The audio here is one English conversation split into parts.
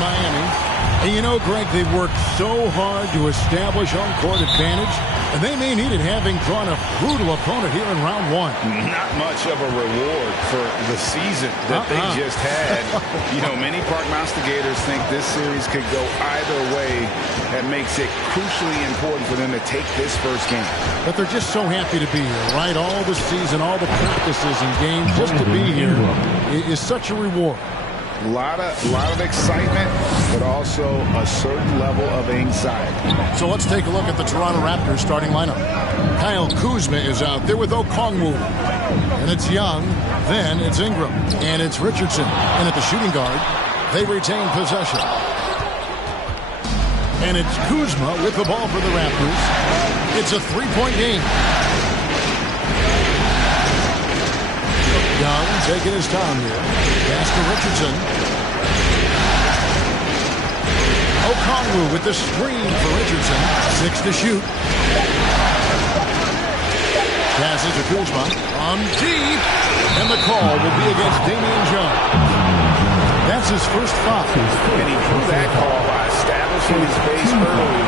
Miami. And you know, Greg, they've worked so hard to establish home court advantage, and they may need it having drawn a brutal opponent here in round one. Not much of a reward for the season that they just had. You know, many prognosticators think this series could go either way. That makes it crucially important for them to take this first game. But they're just so happy to be here, right? All the season, all the practices and games, just to be here is such a reward. A lot of excitement, but also a certain level of anxiety. So let's take a look at the Toronto Raptors starting lineup. Kyle Kuzma is out there with Okongwu. And it's Young. Then it's Ingram. And it's Richardson. And at the shooting guard, they retain possession. And it's Kuzma with the ball for the Raptors. It's a three-point game. Young taking his time here. Pass to Richardson. Okongwu with the screen for Richardson. 6 to shoot. Passes to Kuzma. On deep. And the call will be against Damian Jones. That's his first foul. And he drew that call by establishing his base early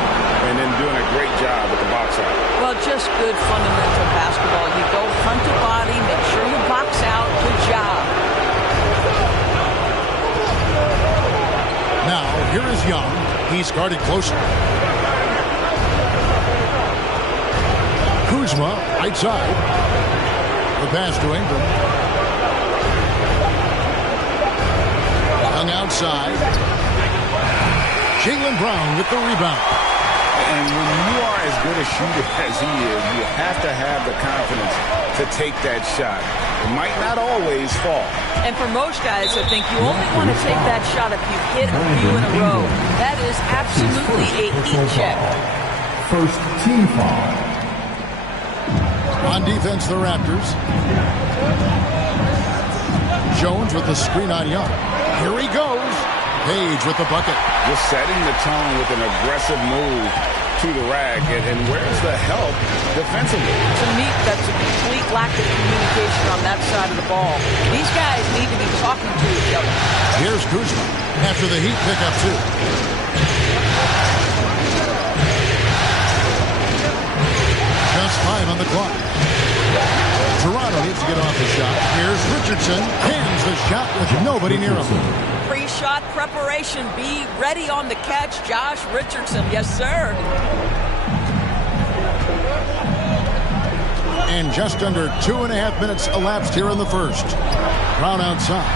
and then doing a great job with the box out. Well, just good fundamental basketball. You go front to body, make sure you box out. Good job. Now, here is Young. He's guarded closer. Kuzma, right side. The pass to Ingram. Young outside. Jaylen Brown with the rebound. And when you are as good a shooter as he is, you have to have the confidence to take that shot. It might not always fall. And for most guys, I think you only want to take that shot if you hit a few in a row. That is absolutely a heat check. First team foul. On defense, the Raptors. Jones with the screen on Young. Here he goes. Page with the bucket. Just setting the tone with an aggressive move to the rack. And where's the help defensively? To me, that's a complete lack of communication on that side of the ball. These guys need to be talking to each other. Here's Kuzma after the Heat pick up two. Just 5 on the clock. Toronto needs to get off the shot. Here's Richardson. Hands the shot with nobody near him. Pre-shot preparation. Be ready on the catch, Josh Richardson. Yes, sir. And just under 2.5 minutes elapsed here in the first. Brown outside.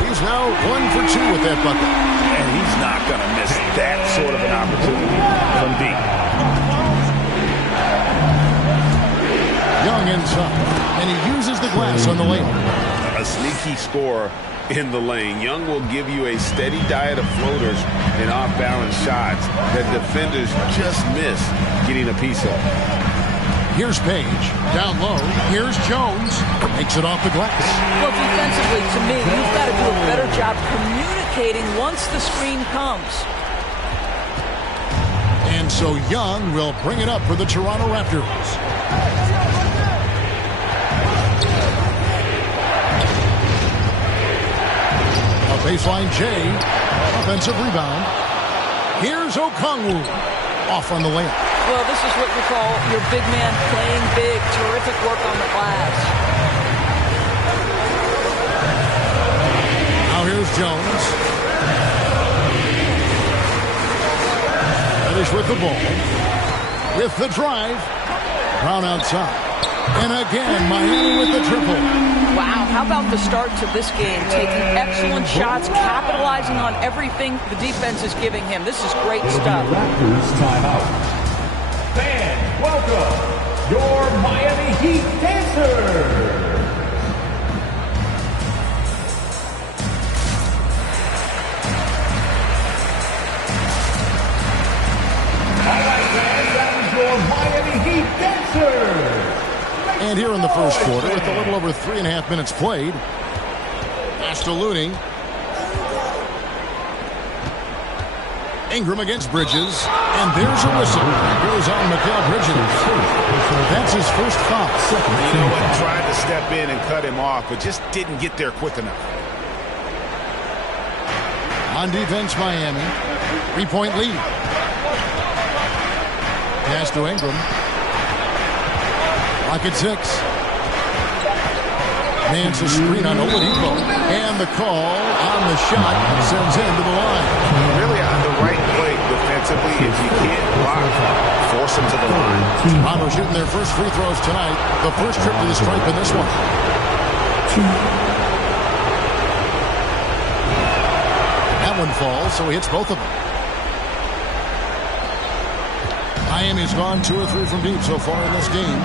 He's now 1 for 2 with that bucket. And he's not going to miss that sort of an opportunity from deep. Young inside. And he uses the glass on the layup. A sneaky scorer in the lane. Young will give you a steady diet of floaters and off-balance shots that defenders just miss getting a piece of. Here's Page. Down low. Here's Jones. Makes it off the glass. Well, defensively, to me, you've got to do a better job communicating once the screen comes. And so Young will bring it up for the Toronto Raptors. A baseline J. Offensive rebound. Here's Okongwu. Off on the layup. Well, this is what you call your big man playing big. Terrific work on the glass. Now here's Jones. Finish with the ball. With the drive. Brown outside. And again, Miami with the triple. Wow, how about the start to this game? Taking excellent shots, capitalizing on everything the defense is giving him. This is great stuff. Raptors timeout. Fans, welcome your Miami Heat dancers. All right, fans, that is your Miami Heat dancers. And here in the first quarter, with a little over 3.5 minutes played, pass to Looney. Ingram against Bridges, and there's a whistle. That goes on Mikal Bridges. That's his first foul. You know what? Tried to step in and cut him off, but just didn't get there quick enough. On defense, Miami. 3-point lead. Pass to Ingram. Lock at 6. Man's a screen on Oladipo. And the call on the shot sends him to the line. Really on the right play defensively. If you can't block, force him to the line. Toronto shooting their first free throws tonight. The first trip to the stripe in this one. That one falls, so he hits both of them. Miami's gone 2 or 3 from deep so far in this game.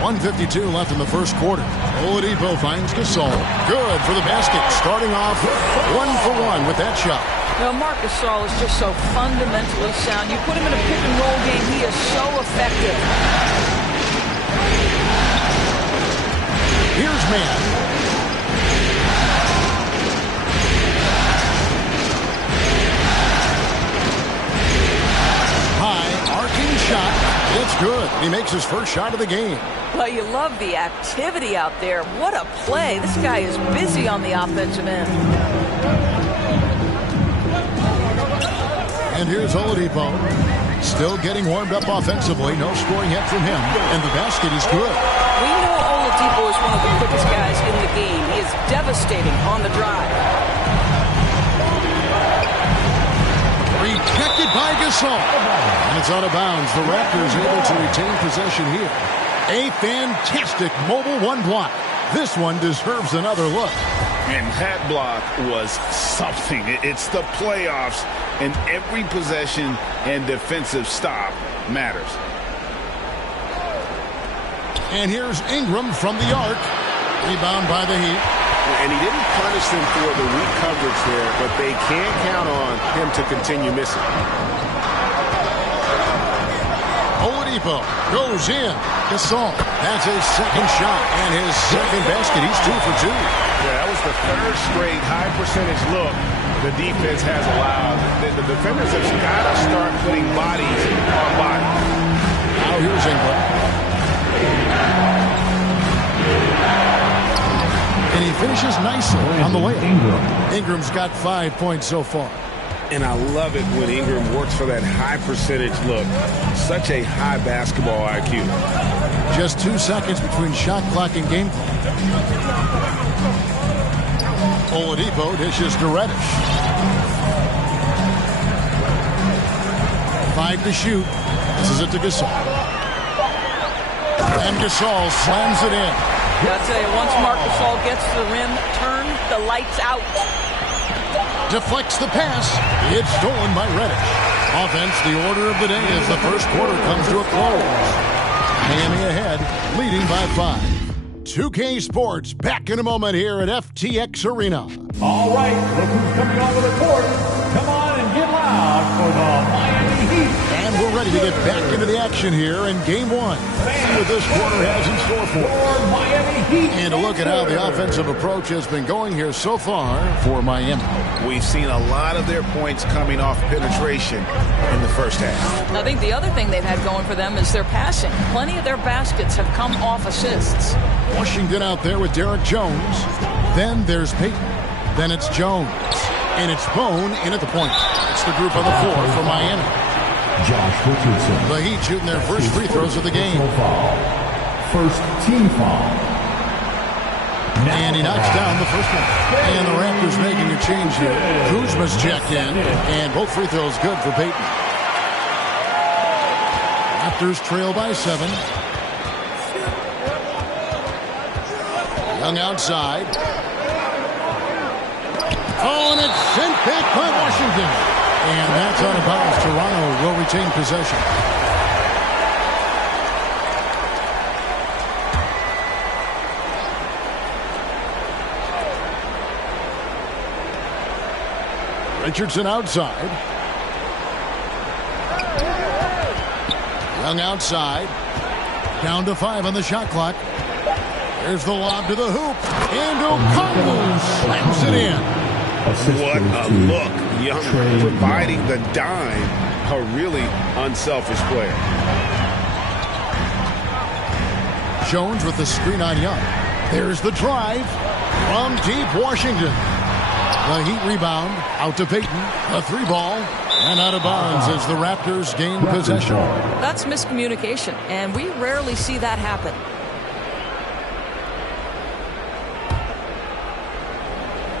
1:52 left in the first quarter. Oladipo finds Gasol. Good for the basket. Starting off 1 for 1 with that shot. Now, Marc Gasol is just so fundamentally sound. You put him in a pick-and-roll game, he is so effective. Here's Man. High, arcing shot. It's good. He makes his first shot of the game. Well, you love the activity out there. What a play. This guy is busy on the offensive end. And here's Oladipo. Still getting warmed up offensively. No scoring yet from him. And the basket is good. We know Oladipo is one of the quickest guys in the game. He is devastating on the drive. Rejected by Gasol. And it's out of bounds. The Raptors able to retain possession here. A fantastic mobile one block. This one deserves another look. And that block was something. It's the playoffs, and every possession and defensive stop matters. And here's Ingram from the arc. Rebound by the Heat. And he didn't punish them for the weak coverage there, but they can't count on him to continue missing. Oladipo goes in. Gasol. That's his second shot and his second basket. He's 2 for 2. Yeah, that was the third straight high percentage look the defense has allowed. The defenders have got to start putting bodies on bodies. Now here's Ingram. And he finishes nicely on the layup. Ingram's got 5 points so far. And I love it when Ingram works for that high percentage look. Such a high basketball IQ. Just 2 seconds between shot clock and game clock. Oladipo dishes to Reddish. 5 to shoot. This is it to Gasol. And Gasol slams it in. I'll tell you, once Marc Gasol gets to the rim, turn the lights out. Deflects the pass. It's stolen by Reddish. Offense, the order of the day as the first quarter comes to a close. Miami ahead, leading by 5. 2K Sports back in a moment here at FTX Arena. All right, look who's coming onto the court. Come on and get loud for the Miami Heat. And we're ready to get back into the action here in Game 1. See what this quarter has in store for us. Miami Heat. And a look at how the offensive approach has been going here so far for Miami. We've seen a lot of their points coming off penetration in the first half. I think the other thing they've had going for them is their passing. Plenty of their baskets have come off assists. Washington out there with Derek Jones. Then there's Peyton. Then it's Jones. And it's Bone in at the point. It's the group on the floor for Miami. Josh Richardson. The Heat shooting their first free throws of the game. First team foul. And he knocks down the first one. And the Raptors making a change here. Kuzma's checked in. And both free throws good for Peyton. Raptors trail by 7. Young outside. Oh, and it's sent back by Washington. And that's out of bounds. Toronto will retain possession. Richardson outside. Young outside. Down to 5 on the shot clock. There's the lob to the hoop. And O'Connell slams it in. What a look. Young providing the dime. A really unselfish player. Jones with the screen on Young. There's the drive. From deep Washington. The Heat rebound. Out to Payton. A 3-ball. And out of bounds as the Raptors gain possession. That's miscommunication, and we rarely see that happen.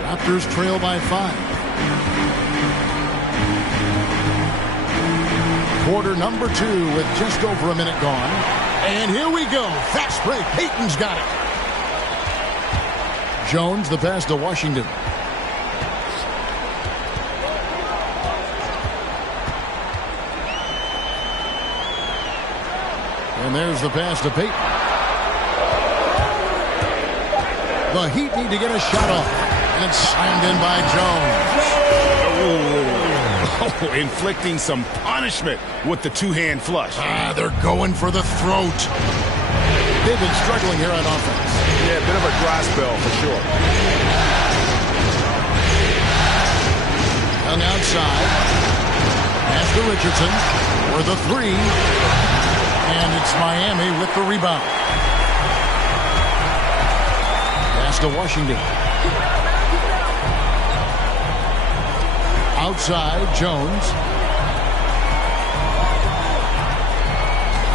Raptors trail by 5. Quarter number 2 with just over a minute gone. And here we go. Fast break. Payton's got it. Jones, the pass to Washington. And there's the pass to Payton. The Heat need to get a shot off. And it's slammed in by Jones. Oh, inflicting some punishment with the two-hand flush. They're going for the throat. They've been struggling here on offense. Yeah, a bit of a dry spell for sure. On the outside. Pass to Richardson for the 3. And it's Miami with the rebound. Pass to Washington. Outside, Jones.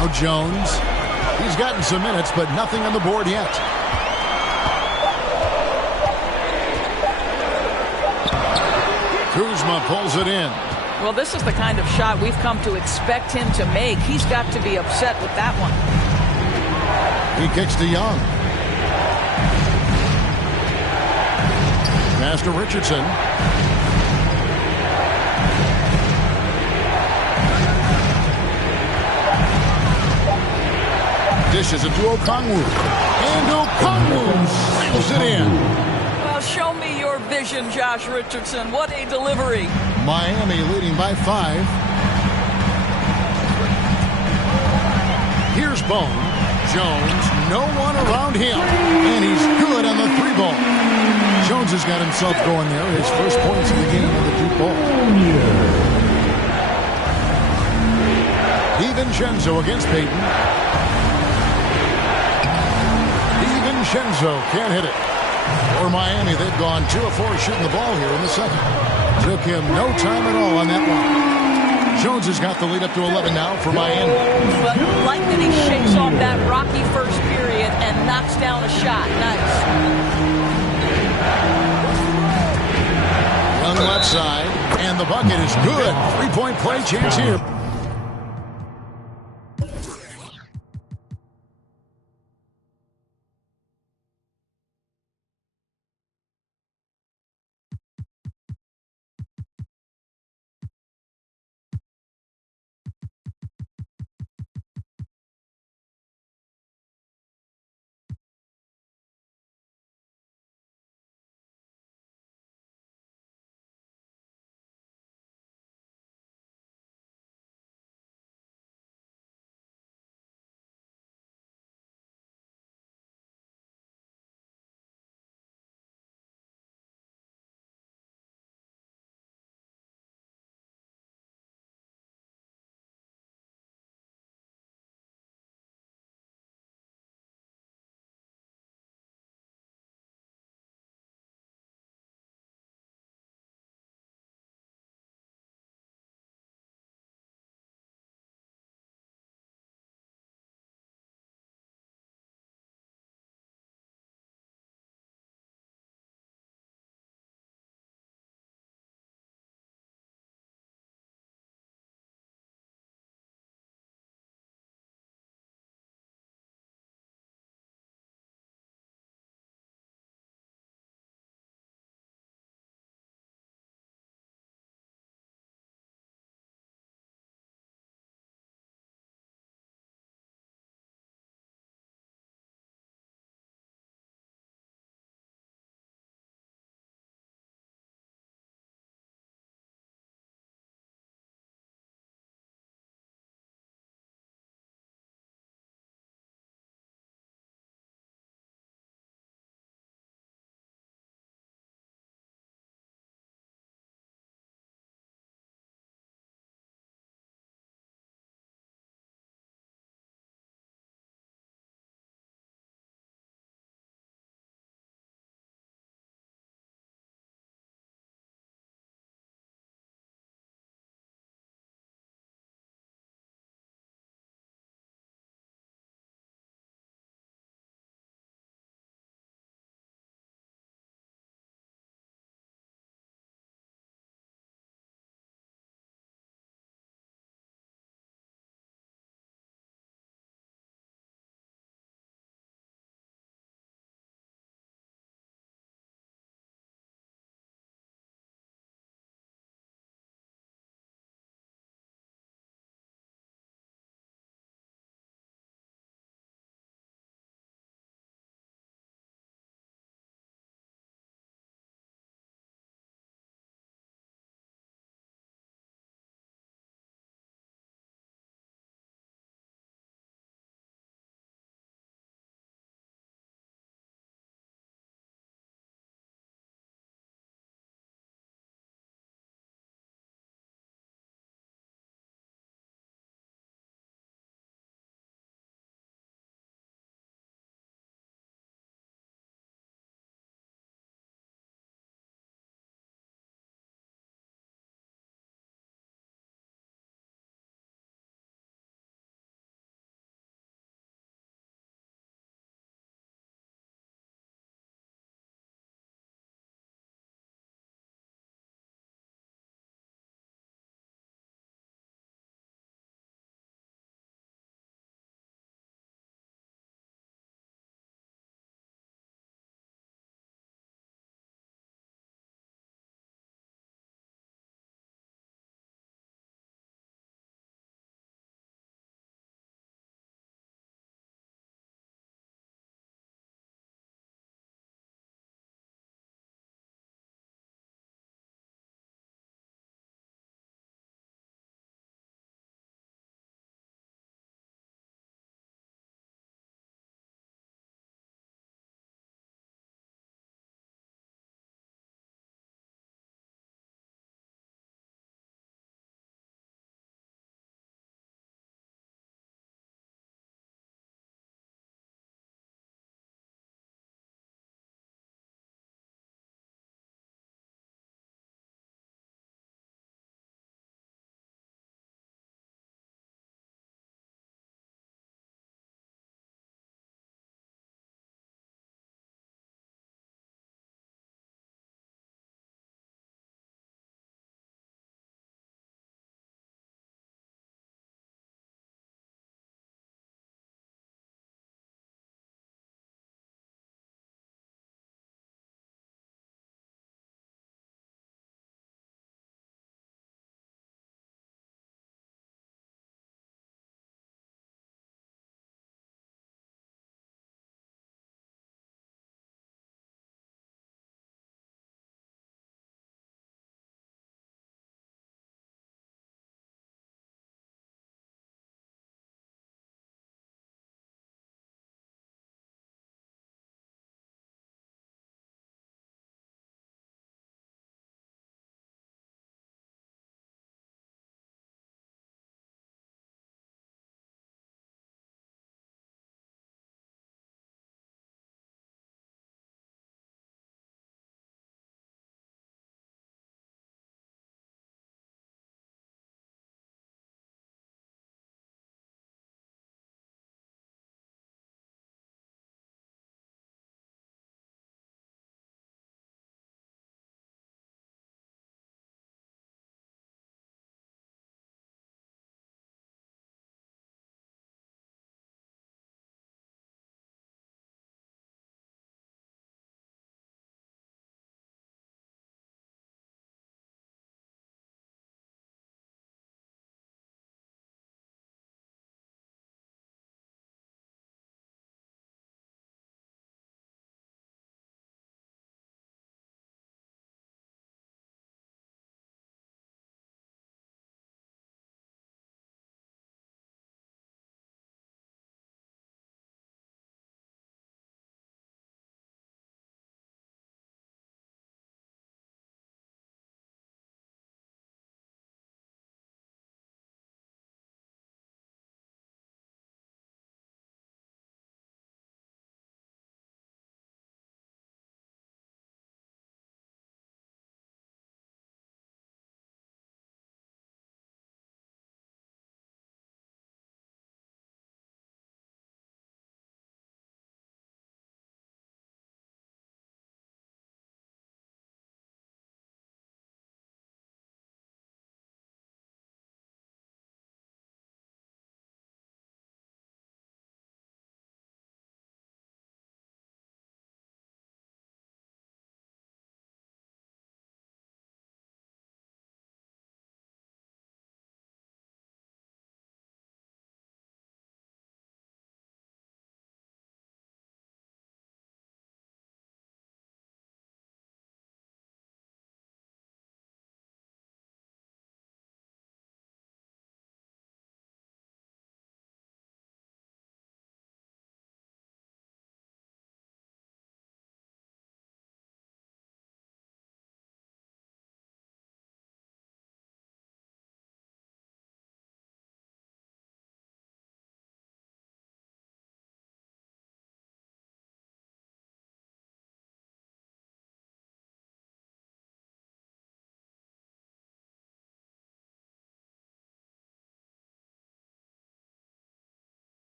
Now Jones. He's gotten some minutes, but nothing on the board yet. Kuzma pulls it in. Well, this is the kind of shot we've come to expect him to make. He's got to be upset with that one. He kicks to Young. Pass to Richardson. Dishes it to Okongwu. And Okongwu slams it in. Well, show me your vision, Josh Richardson. What a delivery. Miami leading by 5. Here's Bone. Jones, no one around him. And he's good on the 3-ball. Jones has got himself going there. His first points in the game on the 2-ball. DiVincenzo against Payton. DiVincenzo can't hit it. For Miami, they've gone 2 of 4 shooting the ball here in the second. Took him no time at all on that one. Jones has got the lead up to 11 now for Miami. But like that he shakes off that rocky first period and knocks down a shot. Nice. On the left side, and the bucket is good. 3-point play chance here.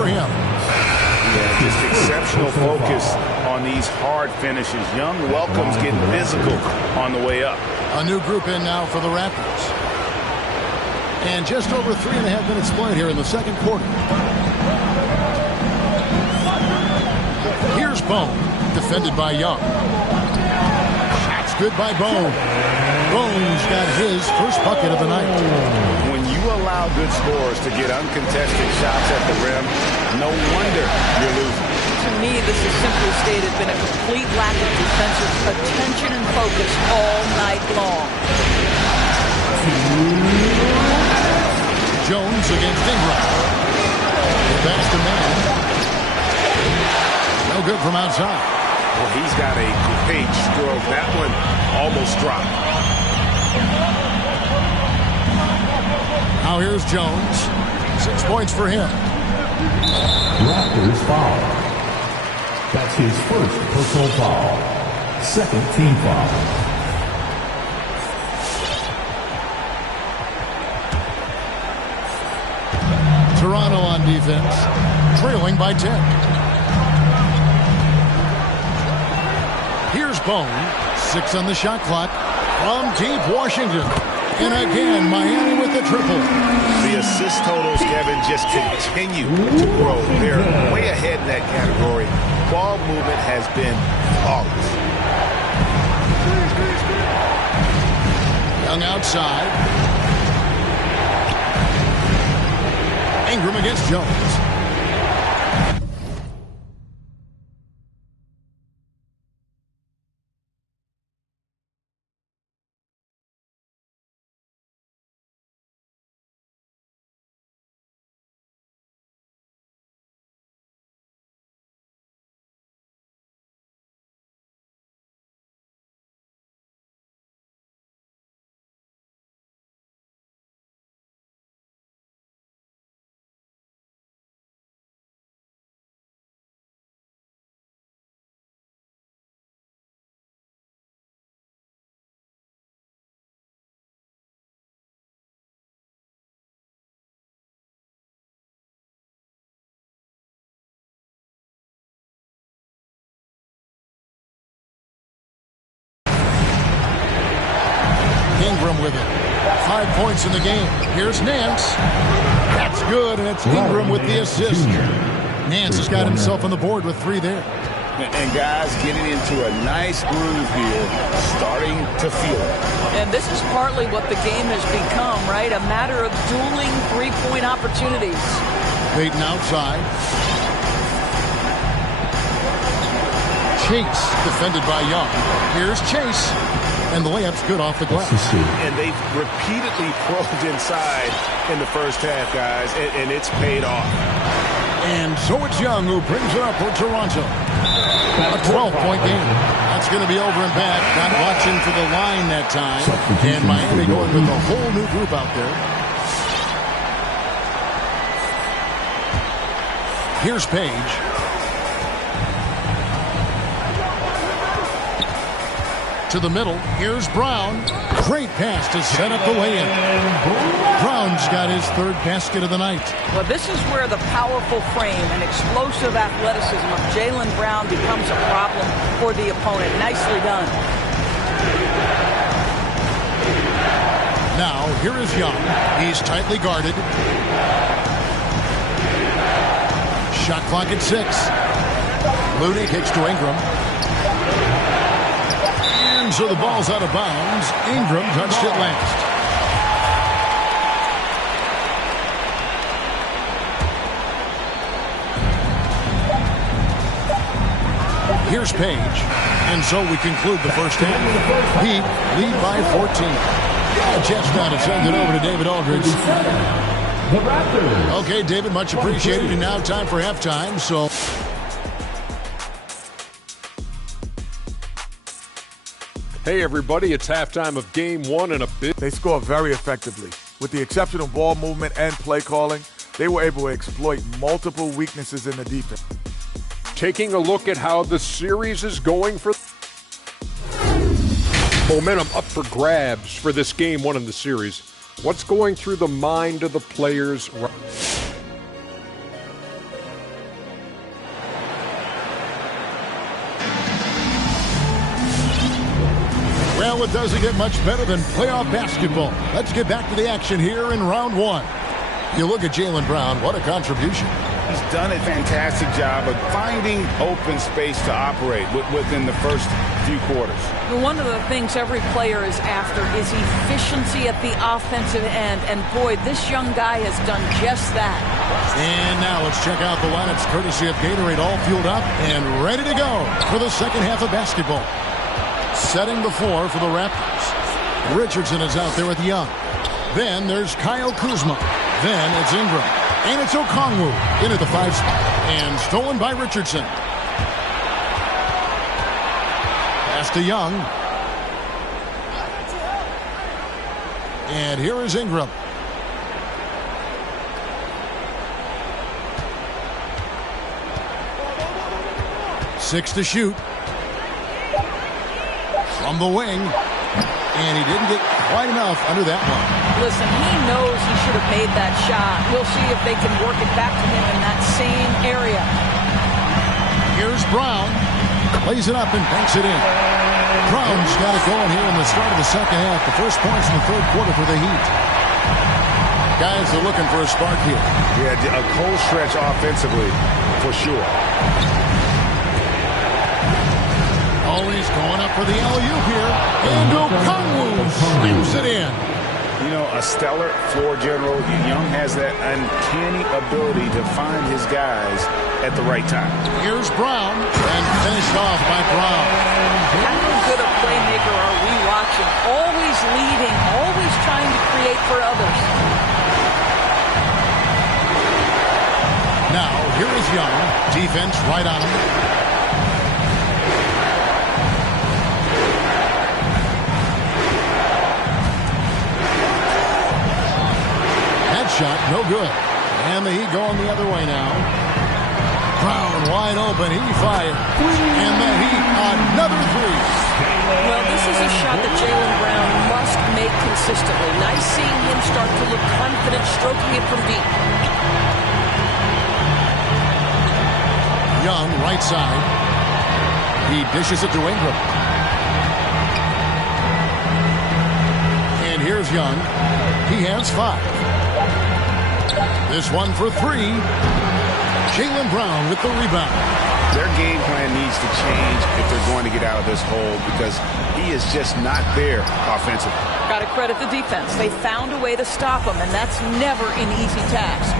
for him. Yeah, just exceptional focus on these hard finishes. Young welcomes getting physical on the way up. A new group in now for the Raptors. And just over 3.5 minutes played here in the second quarter. Here's Bone, defended by Young. Shot's good by Bone. Bone's got his first bucket of the night. When you allow good scorers to get uncontested shots at the rim, no wonder you're losing. To me, this has simply stated been a complete lack of defensive attention and focus all night long. Jones against Ingram. The pass to man. No good from outside. Well, he's got a great stroke. That one almost dropped. Now here's Jones. 6 points for him. Raptors foul. That's his first personal foul. Second team foul. Toronto on defense, trailing by 10. Here's Bone. 6 on the shot clock from deep Washington. And again, Miami with the triple. The assist totals, Kevin, just continue to grow. They're way ahead in that category. Ball movement has been flawless. Young outside. Ingram against Jones. Ingram with it. 5 points in the game. Here's Nance. That's good, and it's Ingram with the assist. Nance has got himself on the board with 3 there. And guys getting into a nice groove here, starting to feel it. And this is partly what the game has become, right? A matter of dueling three-point opportunities. Payton outside. Chase defended by Young. Here's Chase. And the layup's good off the glass. And they've repeatedly probed inside in the first half, guys, and it's paid off. And so it's Young who brings it up for Toronto. A 12-point game. That's going to be over and back. Not watching for the line that time. And Miami going with a whole new group out there. Here's Page. To the middle. Here's Brown. Great pass to set up the lay-in. Brown's got his 3rd basket of the night. Well, this is where the powerful frame and explosive athleticism of Jaylen Brown becomes a problem for the opponent. Nicely done. Now, here is Young. He's tightly guarded. Shot clock at 6. Looney kicks to Ingram. So the ball's out of bounds. Ingram touched it last. Here's Page. And so we conclude the first half. Heat lead by 14. A chance now to send it over to David Aldridge. The Raptors. Okay, David, much appreciated. And now time for halftime. So... Hey everybody, it's halftime of game 1 and a bit. They scored very effectively. With the exceptional ball movement and play calling, they were able to exploit multiple weaknesses in the defense. Taking a look at how the series is going for momentum up for grabs for this game 1 in the series. What's going through the mind of the players? Well, it doesn't get much better than playoff basketball. Let's get back to the action here in round one. You look at Jaylen Brown, what a contribution. He's done a fantastic job of finding open space to operate within the first few quarters. One of the things every player is after is efficiency at the offensive end. And boy, this young guy has done just that. And now let's check out the lineups courtesy of Gatorade, all fueled up and ready to go for the second half of basketball. Setting the floor for the Raptors. Richardson is out there with Young. Then there's Kyle Kuzma. Then it's Ingram. And it's Okongwu into the 5 spot. And stolen by Richardson. Pass to Young. And here is Ingram. Six to shoot. From the wing. And he didn't get quite enough under that one. Listen, he knows he should have made that shot. We'll see if they can work it back to him in that same area. Here's Brown. Plays it up and banks it in. Brown's got it going here in the start of the second half. The first points in the third quarter for the Heat. Guys are looking for a spark here. Yeah, a cold stretch offensively, for sure. Always going up for the alley-oop here. And Okongwu slams it in. You know, a stellar floor general. Young has that uncanny ability to find his guys at the right time. Here's Brown, and finished off by Brown. How good a playmaker are we watching? Always leading, always trying to create for others. Now, here is Young. Defense right on him. Shot, no good. And the Heat going the other way now. Brown wide open. He fired. And the Heat, another three. Well, this is a shot that Jaylen Brown must make consistently. Nice seeing him start to look confident, stroking it from deep. Young, right side. He dishes it to Ingram. And here's Young. He has 5. This one for 3. Jaylen Brown with the rebound. Their game plan needs to change if they're going to get out of this hole because he is just not there offensively. Got to credit the defense. They found a way to stop him, and that's never an easy task.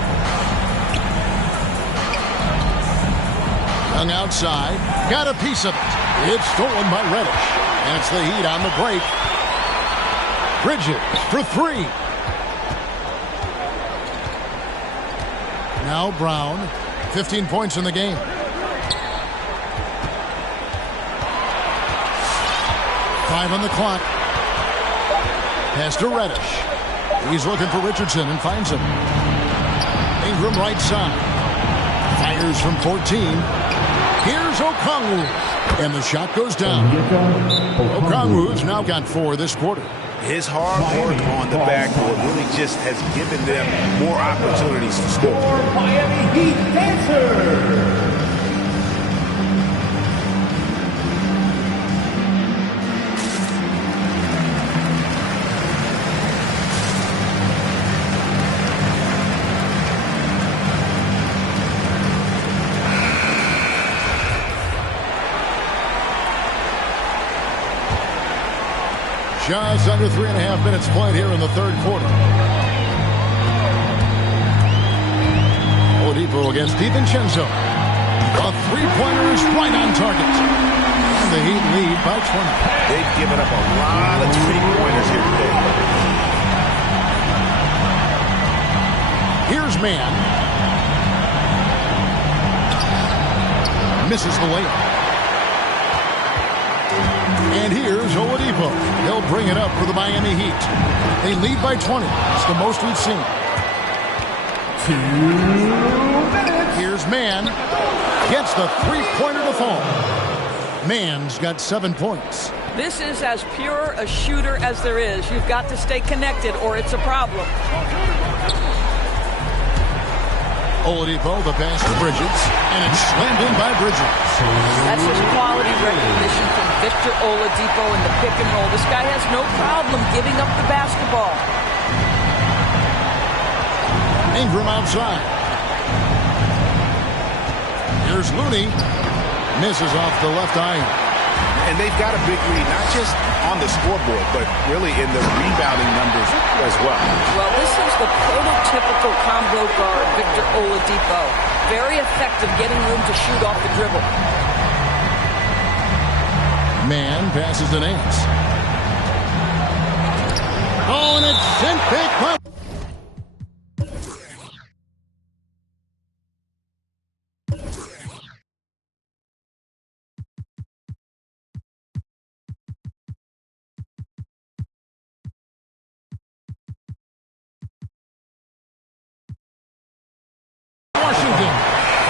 Young outside. Got a piece of it. It's stolen by Reddish. And it's the Heat on the break. Bridges for 3. Now Brown, 15 points in the game. Five on the clock. Pass to Reddish. He's looking for Richardson and finds him. Ingram right side. Fires from 14. Here's Okongwu. And the shot goes down. Okongwu's now got 4 this quarter. His hard work on the backboard really just has given them more opportunities to score. Miami Heat dancer. Just under 3.5 minutes played here in the third quarter. Oladipo against DiVincenzo. A three-pointer is right on target. And the Heat lead by 20. They've given up a lot of three-pointers here today. Here's Mann. Misses the layup. And here's Oladipo. He'll bring it up for the Miami Heat. They lead by 20. It's the most we've seen. 2 minutes. Here's Mann. Gets the three-pointer to fall. Mann's got 7 points. This is as pure a shooter as there is. You've got to stay connected or it's a problem. 2 Oladipo, the pass to Bridges, and it's slammed in by Bridges. That's just quality recognition from Victor Oladipo in the pick and roll. This guy has no problem giving up the basketball. Ingram outside. Here's Looney. Misses off the left iron. And they've got a big lead, not just on the scoreboard, but really in the rebounding numbers as well. Well, this is the prototypical combo guard, Victor Oladipo. Very effective getting room to shoot off the dribble. Man passes to Nance. Oh, and it's sent back. Washington.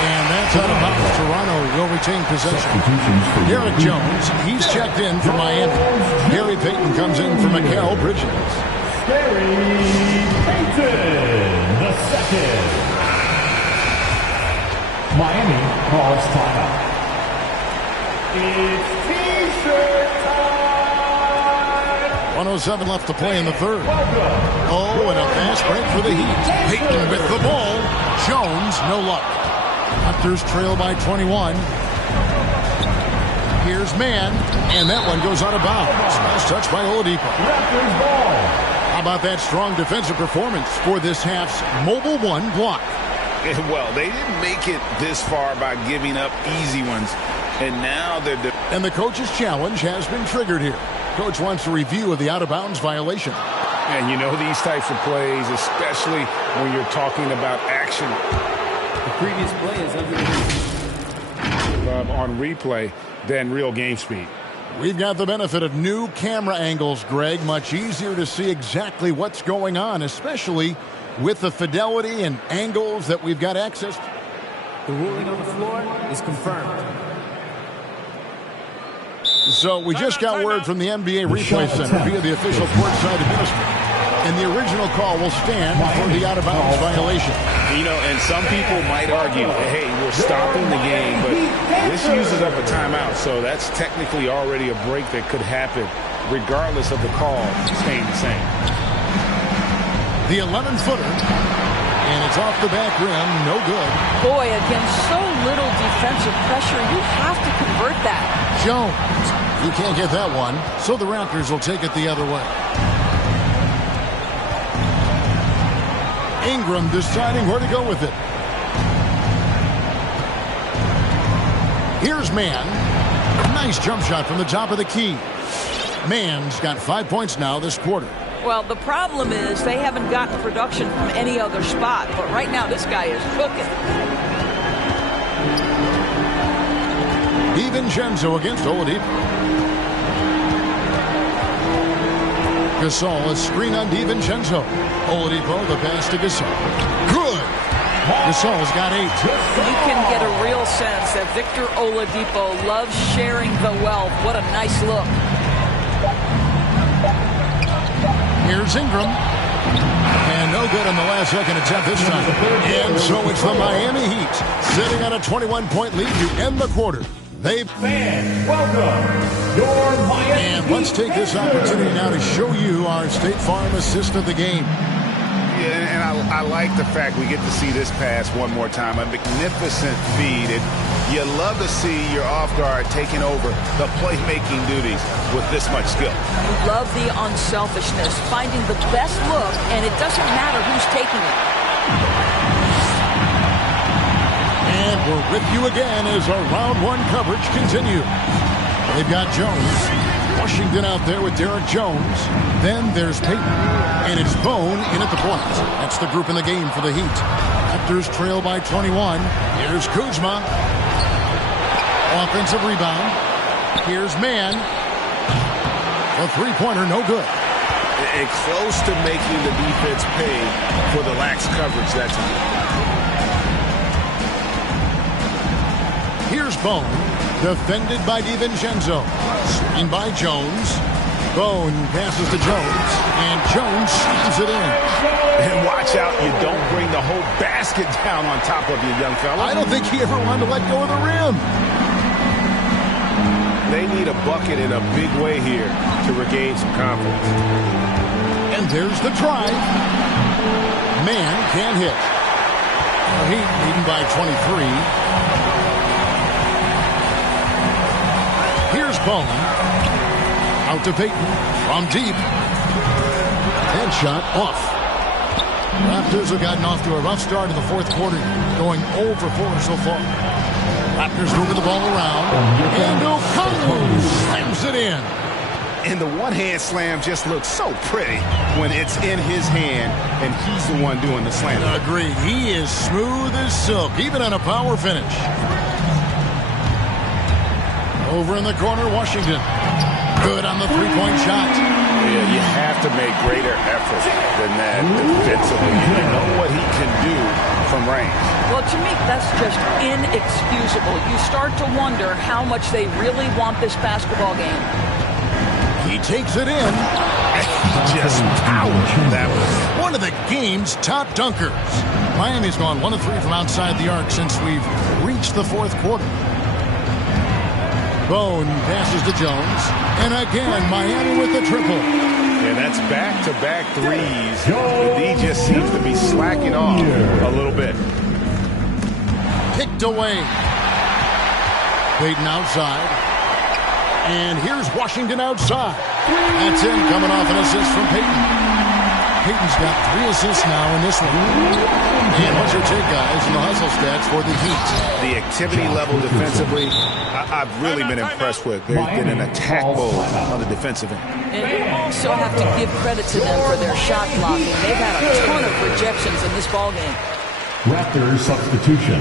And that's out of bounds. Toronto will retain possession. Derek Jones, he's checked in for Miami. Gary Payton comes in for Mikal Bridges. Gary Payton, the second. Miami calls timeout. It's T-shirt time. 1:07 left to play in the third. Oh, and a fast break for the Heat. Payton with the ball. Jones, no luck. Raptors trail by 21. Here's Man, and that one goes out of bounds. Last touch by Oladipo. Raptors ball. How about that strong defensive performance for this half's Mobile One block? Well, they didn't make it this far by giving up easy ones, and now they're... And the coach's challenge has been triggered here. Coach wants a review of the out-of-bounds violation. And you know these types of plays, especially when you're talking about action. The previous play is under on replay than real game speed. We've got the benefit of new camera angles, Greg. Much easier to see exactly what's going on, especially with the fidelity and angles that we've got access to. The ruling on the floor is confirmed. So we just got word from the NBA Replay Center via the official courtside administrator. And the original call will stand for the out-of-bounds violation. You know, and some people might argue, hey, we're stopping the game, but this uses up a timeout, so that's technically already a break that could happen, regardless of the call staying the same. The 11-footer, and it's off the back rim, no good. Boy, against so little defensive pressure, you have to convert that. Jones, you can't get that one, so the Raptors will take it the other way. Ingram deciding where to go with it. Here's Man. Nice jump shot from the top of the key. Man's got 5 points now this quarter. Well, the problem is they haven't gotten production from any other spot. But right now, this guy is cooking. DiVincenzo against Oladipo. Gasol, a screen on DiVincenzo. Oladipo, the pass to Gasol. Good. Gasol's got 8. You can get a real sense that Victor Oladipo loves sharing the wealth. What a nice look. Here's Ingram. And no good on the last second attempt this time. And so it's the Miami Heat sitting on a 21-point lead to end the quarter. Fans, welcome your Miami. And let's take this opportunity now to show you our State Farm assist of the game. Yeah, and I like the fact we get to see this pass one more time. A magnificent feed. And you love to see your off guard taking over the playmaking duties with this much skill. You love the unselfishness, finding the best look, and it doesn't matter who's taking it. And we're with you again as our round one coverage continues. They've got Jones. Washington out there with Derek Jones. Then there's Payton. And it's Bone in at the point. That's the group in the game for the Heat. Raptors trail by 21. Here's Kuzma. Offensive rebound. Here's Man. A three-pointer, no good. And close to making the defense pay for the lax coverage that time. Here's Bone, defended by DiVincenzo. Screened by Jones. Bone passes to Jones, and Jones slams it in. And watch out, you don't bring the whole basket down on top of you, young fella. I don't think he ever wanted to let go of the rim. They need a bucket in a big way here to regain some confidence. And there's the drive. Man can't hit. The Heat leading by 23. Here's Bone. Out to Payton from deep. Headshot off. Raptors have gotten off to a rough start in the fourth quarter, going 0 for 4 so far. Raptors moving the ball around, and Okongwu slams it in. And the one-hand slam just looks so pretty when it's in his hand, and he's the one doing the slam. Agreed. He is smooth as silk, even on a power finish. Over in the corner, Washington. Good on the three-point shot. Yeah, you have to make greater effort than that defensively. You know what he can do from range. Well, to me, that's just inexcusable. You start to wonder how much they really want this basketball game. He takes it in. Just powered that one. One of the game's top dunkers. Miami's gone 1 of 3 from outside the arc since we've reached the fourth quarter. Bone passes to Jones. And again, Miami with the triple. And that's back-to-back threes. The D just seems to be slacking off a little bit. Picked away. Payton outside. And here's Washington outside. That's in, coming off an assist from Payton. Payton's got 3 assists now in this one. And what's your take, guys, in the hustle stats for the Heat? The activity level defensively, I've really been impressed with. They've been in attack mode on the defensive end. And you also have to give credit to them for their shot blocking. They've had a ton of rejections in this ballgame. Raptors substitution.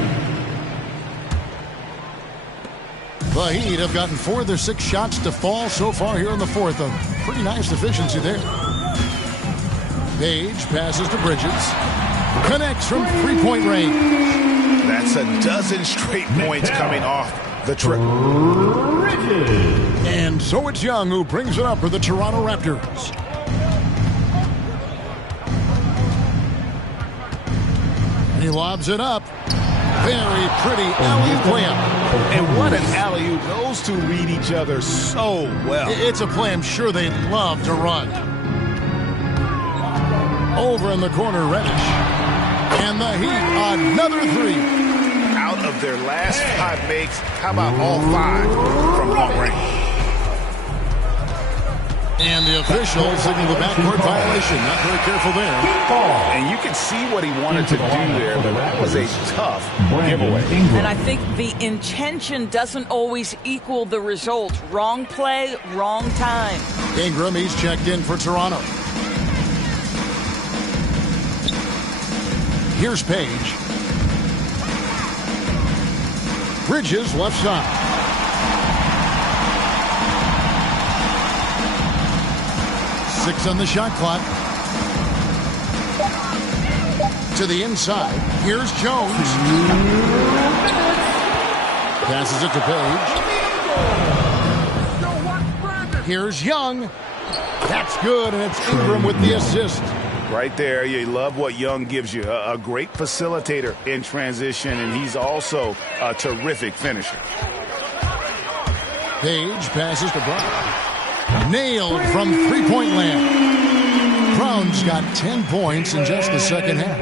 The Heat have gotten 4 of their 6 shots to fall so far here in the fourth. A pretty nice efficiency there. Page passes to Bridges. Connects from three-point range. That's a dozen straight points coming off the trip. And so it's Young who brings it up for the Toronto Raptors. And he lobs it up. Very pretty alley-oop layup. And what an alley-oop. Those two read each other so well. It's a play I'm sure they love to run. Over in the corner, Reddish. And the Heat, another 3. Out of their last 5 makes, how about all 5 from long range? And the official signaled the backcourt violation. Not very careful there. And you can see what he wanted to do there, but that was a tough giveaway. And I think the intention doesn't always equal the result. Wrong play, wrong time. Ingram, he's checked in for Toronto. Here's Page. Bridges left side. Six on the shot clock. To the inside. Here's Jones. Passes it to Page. Here's Young. That's good, and it's Ingram with the assist. Right there, you love what Young gives you. A great facilitator in transition, and he's also a terrific finisher. Page passes to Brown. Nailed from three-point land. Brown's got 10 points in just the second half.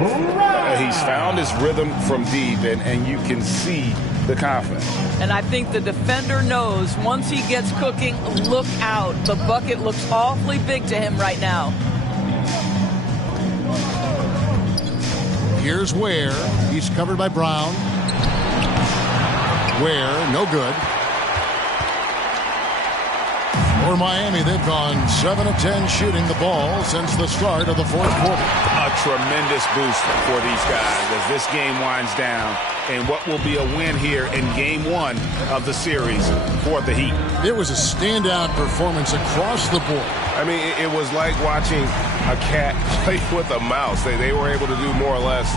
He's found his rhythm from deep, and you can see the confidence. And I think the defender knows once he gets cooking, look out. The bucket looks awfully big to him right now. Here's Ware. He's covered by Brown. Ware, no good. For Miami, they've gone 7 of 10 shooting the ball since the start of the fourth quarter. A tremendous boost for these guys as this game winds down, and what will be a win here in Game 1 of the series for the Heat. It was a standout performance across the board. I mean, it was like watching a cat play with a mouse. They were able to do more or less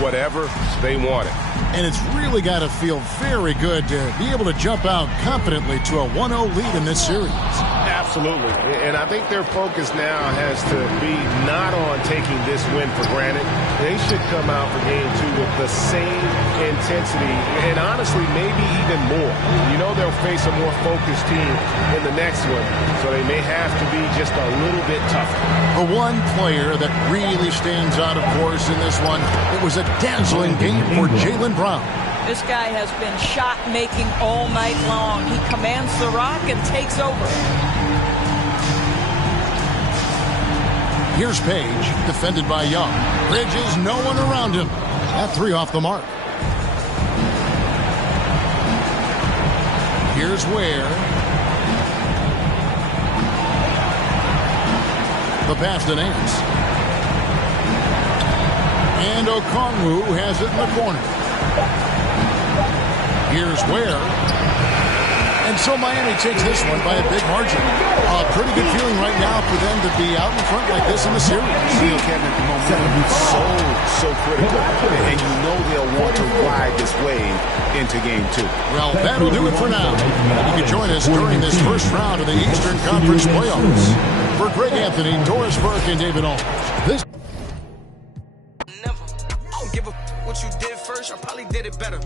whatever they wanted. And it's really got to feel very good to be able to jump out confidently to a 1-0 lead in this series. Absolutely. And I think their focus now has to be not on taking this win for granted. They should come out for game 2 with the same intensity and honestly maybe even more. You know they'll face a more focused team in the next one, so they may have to be just a little bit tougher. The one player that really stands out, of course, in this one, it was a dazzling game for Jaylen Brown. This guy has been shot-making all night long. He commands the rock and takes over. Here's Page, defended by Young. Bridges, no one around him. That 3 off the mark. Here's Ware. The pass to Nance. And Okongwu has it in the corner. Here's Ware. And so Miami takes this one by a big margin. A pretty good feeling right now for them to be out in front like this in the series. You know, Kevin, momentum is so critical. And you know they'll want to ride this wave into game 2. Well, that'll do it for now. You can join us during this first round of the Eastern Conference playoffs. For Greg Anthony, Doris Burke, and David Owens, this... Never. I don't give a what you did first. I probably did it better.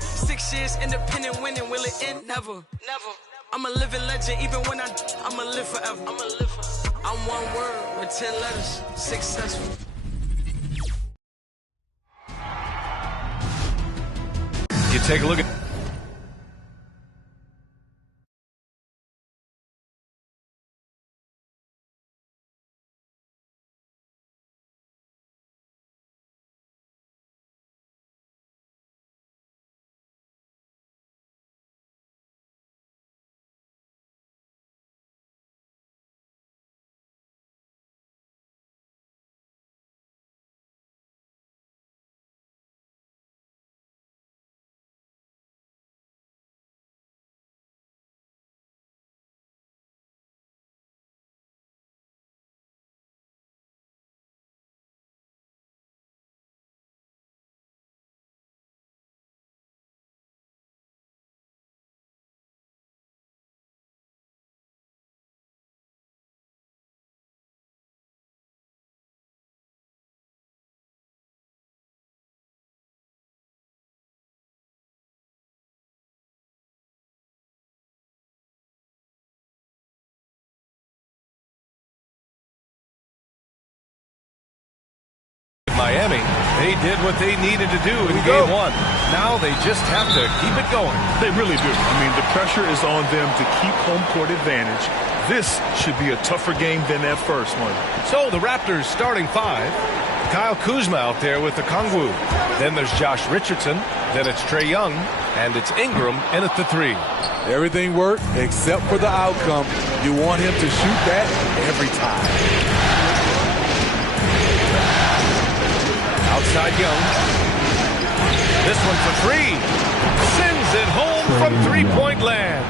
6 years independent winning, will it end? Never. Never. I'm a living legend, even when I'ma live forever. I'm one word with 10 letters. Successful. You take a look at Miami. They did what they needed to do in game 1. Now they just have to keep it going. They really do. I mean, the pressure is on them to keep home court advantage. This should be a tougher game than that first one. So the Raptors starting 5. Kyle Kuzma out there with the Okongwu. Then there's Josh Richardson. Then it's Trae Young. And it's Ingram in at the 3. Everything worked except for the outcome. You want him to shoot that every time. Outside Young. This one for 3. Sends it home from three-point land.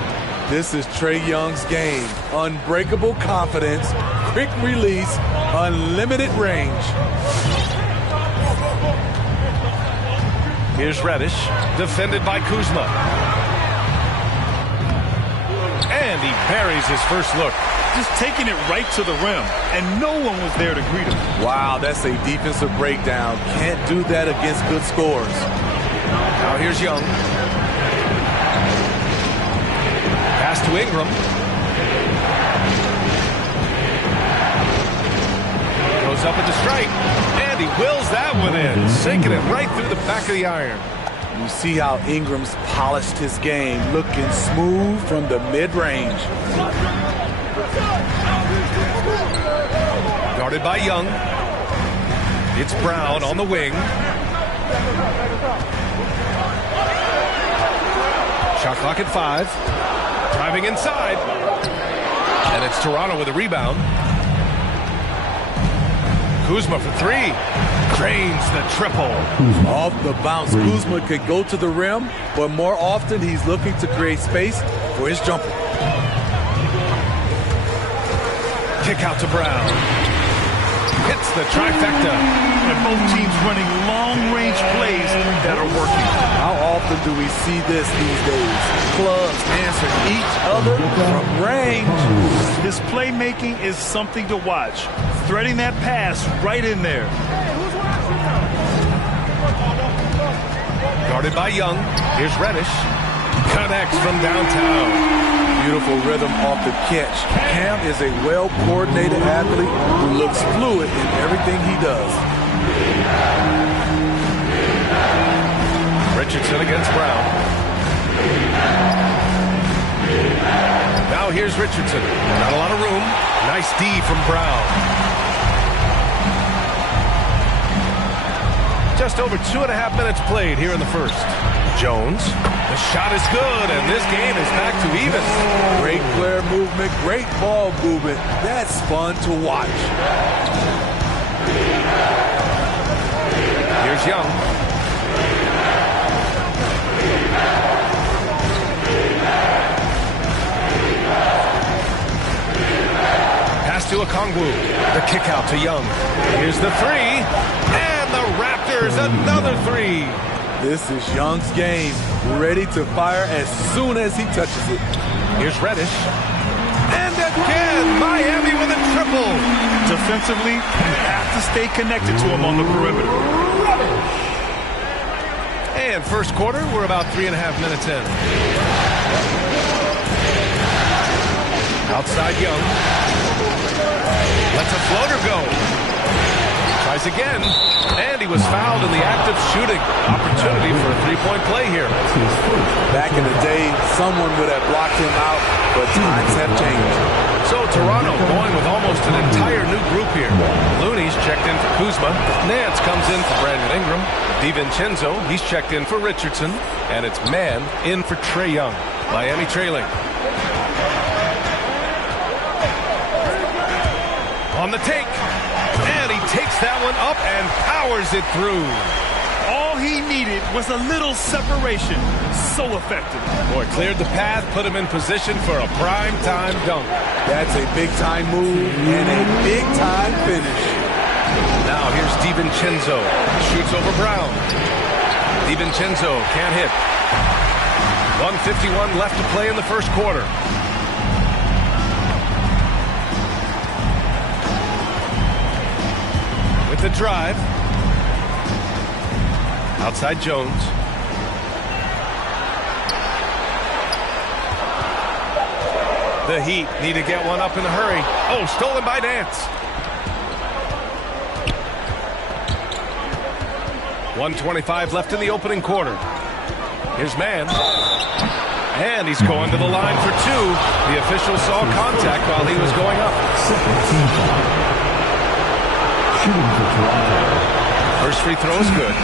This is Trae Young's game. Unbreakable confidence, quick release, unlimited range. Here's Reddish, defended by Kuzma. And he buries his first look. Just taking it right to the rim, and no one was there to greet him. Wow, that's a defensive breakdown. Can't do that against good scores. Now here's Young. Pass to Ingram. Goes up at the strike, and he wills that one in, sinking it right through the back of the iron. You see how Ingram's polished his game, looking smooth from the mid-range. Guarded by Young. It's Brown on the wing. Shot clock at 5. Driving inside. And it's Toronto with a rebound. Kuzma for 3. Drains the triple. Off the bounce, Kuzma could go to the rim, but more often he's looking to create space for his jumper. Kick out to Brown. hits the trifecta. And both teams running long-range plays that are working. How often do we see this these days? Clubs answer each other from range. His playmaking is something to watch. Threading that pass right in there. Guarded by Young. Here's Reddish. Connects from downtown. Beautiful rhythm off the catch. Cam is a well-coordinated athlete who looks fluid in everything he does. Richardson against Brown. Now here's Richardson. Not a lot of room. Nice D from Brown. Just over 2.5 minutes played here in the first. Jones. The shot is good, and this game is back to even. Great player movement, great ball movement. That's fun to watch. Here's Young. Pass to Okongwu. The kick out to Young. Here's the three. And the Raptors, another three. This is Young's game. Ready to fire as soon as he touches it. Here's Reddish. And again, Miami with a triple. Defensively, you have to stay connected to him on the perimeter. And first quarter, we're about 3.5 minutes in. Outside Young. Lets a floater go. Tries again. And he was fouled in the act of shooting. Opportunity for a three-point play here. Back in the day, someone would have blocked him out, but times have changed. So Toronto going with almost an entire new group here. Looney's checked in for Kuzma. Nance comes in for Brandon Ingram. DiVincenzo, he's checked in for Richardson. And it's Mann in for Trae Young. Miami trailing. On the take. And he takes that one up and powers it through. All he needed was a little separation. So effective. Boy, cleared the path, put him in position for a prime-time dunk. That's a big-time move and a big-time finish. Now here's DiVincenzo. Shoots over Brown. DiVincenzo can't hit. 1:51 left to play in the first quarter. With the drive. Outside Jones. The Heat need to get one up in a hurry. Oh, stolen by Nance. 1:25 left in the opening quarter. Here's Mann. And he's going to the line for two. The official saw contact while he was going up. First free throw is good.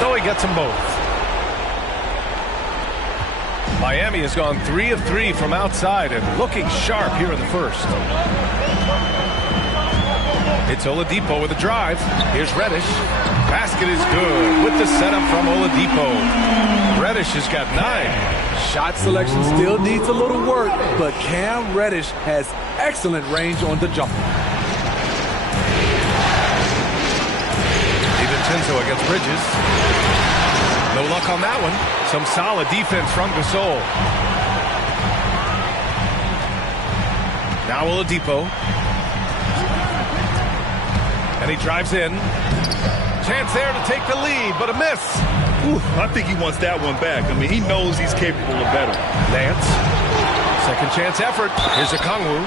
So he gets them both. Miami has gone 3 of 3 from outside and looking sharp here in the first. It's Oladipo with a drive. Here's Reddish. Basket is good with the setup from Oladipo. Reddish has got 9. Shot selection still needs a little work, but Cam Reddish has excellent range on the jumper. DiVincenzo against Bridges. No luck on that one. Some solid defense from Gasol. Now Oladipo. And he drives in. Chance there to take the lead, but a miss. Ooh, I think he wants that one back. I mean, he knows he's capable of better. Nance. Second chance effort. Here's Okongwu.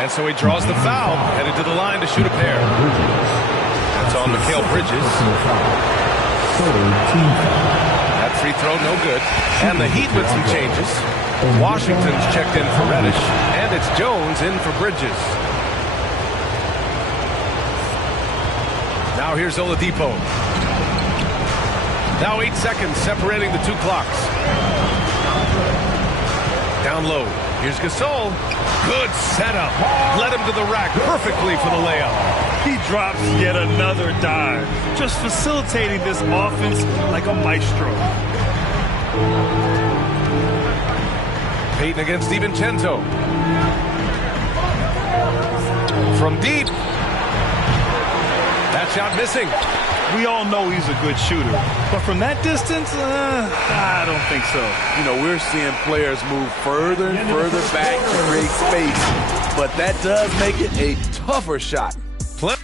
And so he draws the foul, headed to the line to shoot a pair. That's on Mikal Bridges. That free throw, no good. And the Heat with some changes. Washington's checked in for Reddish. And it's Jones in for Bridges. Now here's Oladipo. Now 8 seconds separating the two clocks. Down low. Here's Gasol. Good setup. Led him to the rack perfectly for the layup. He drops yet another dive. Just facilitating this offense like a maestro. Payton against DiVincenzo. From deep. That shot missing. We all know he's a good shooter, but from that distance, I don't think so. You know, we're seeing players move further and further back to create space, but that does make it a tougher shot. Fans,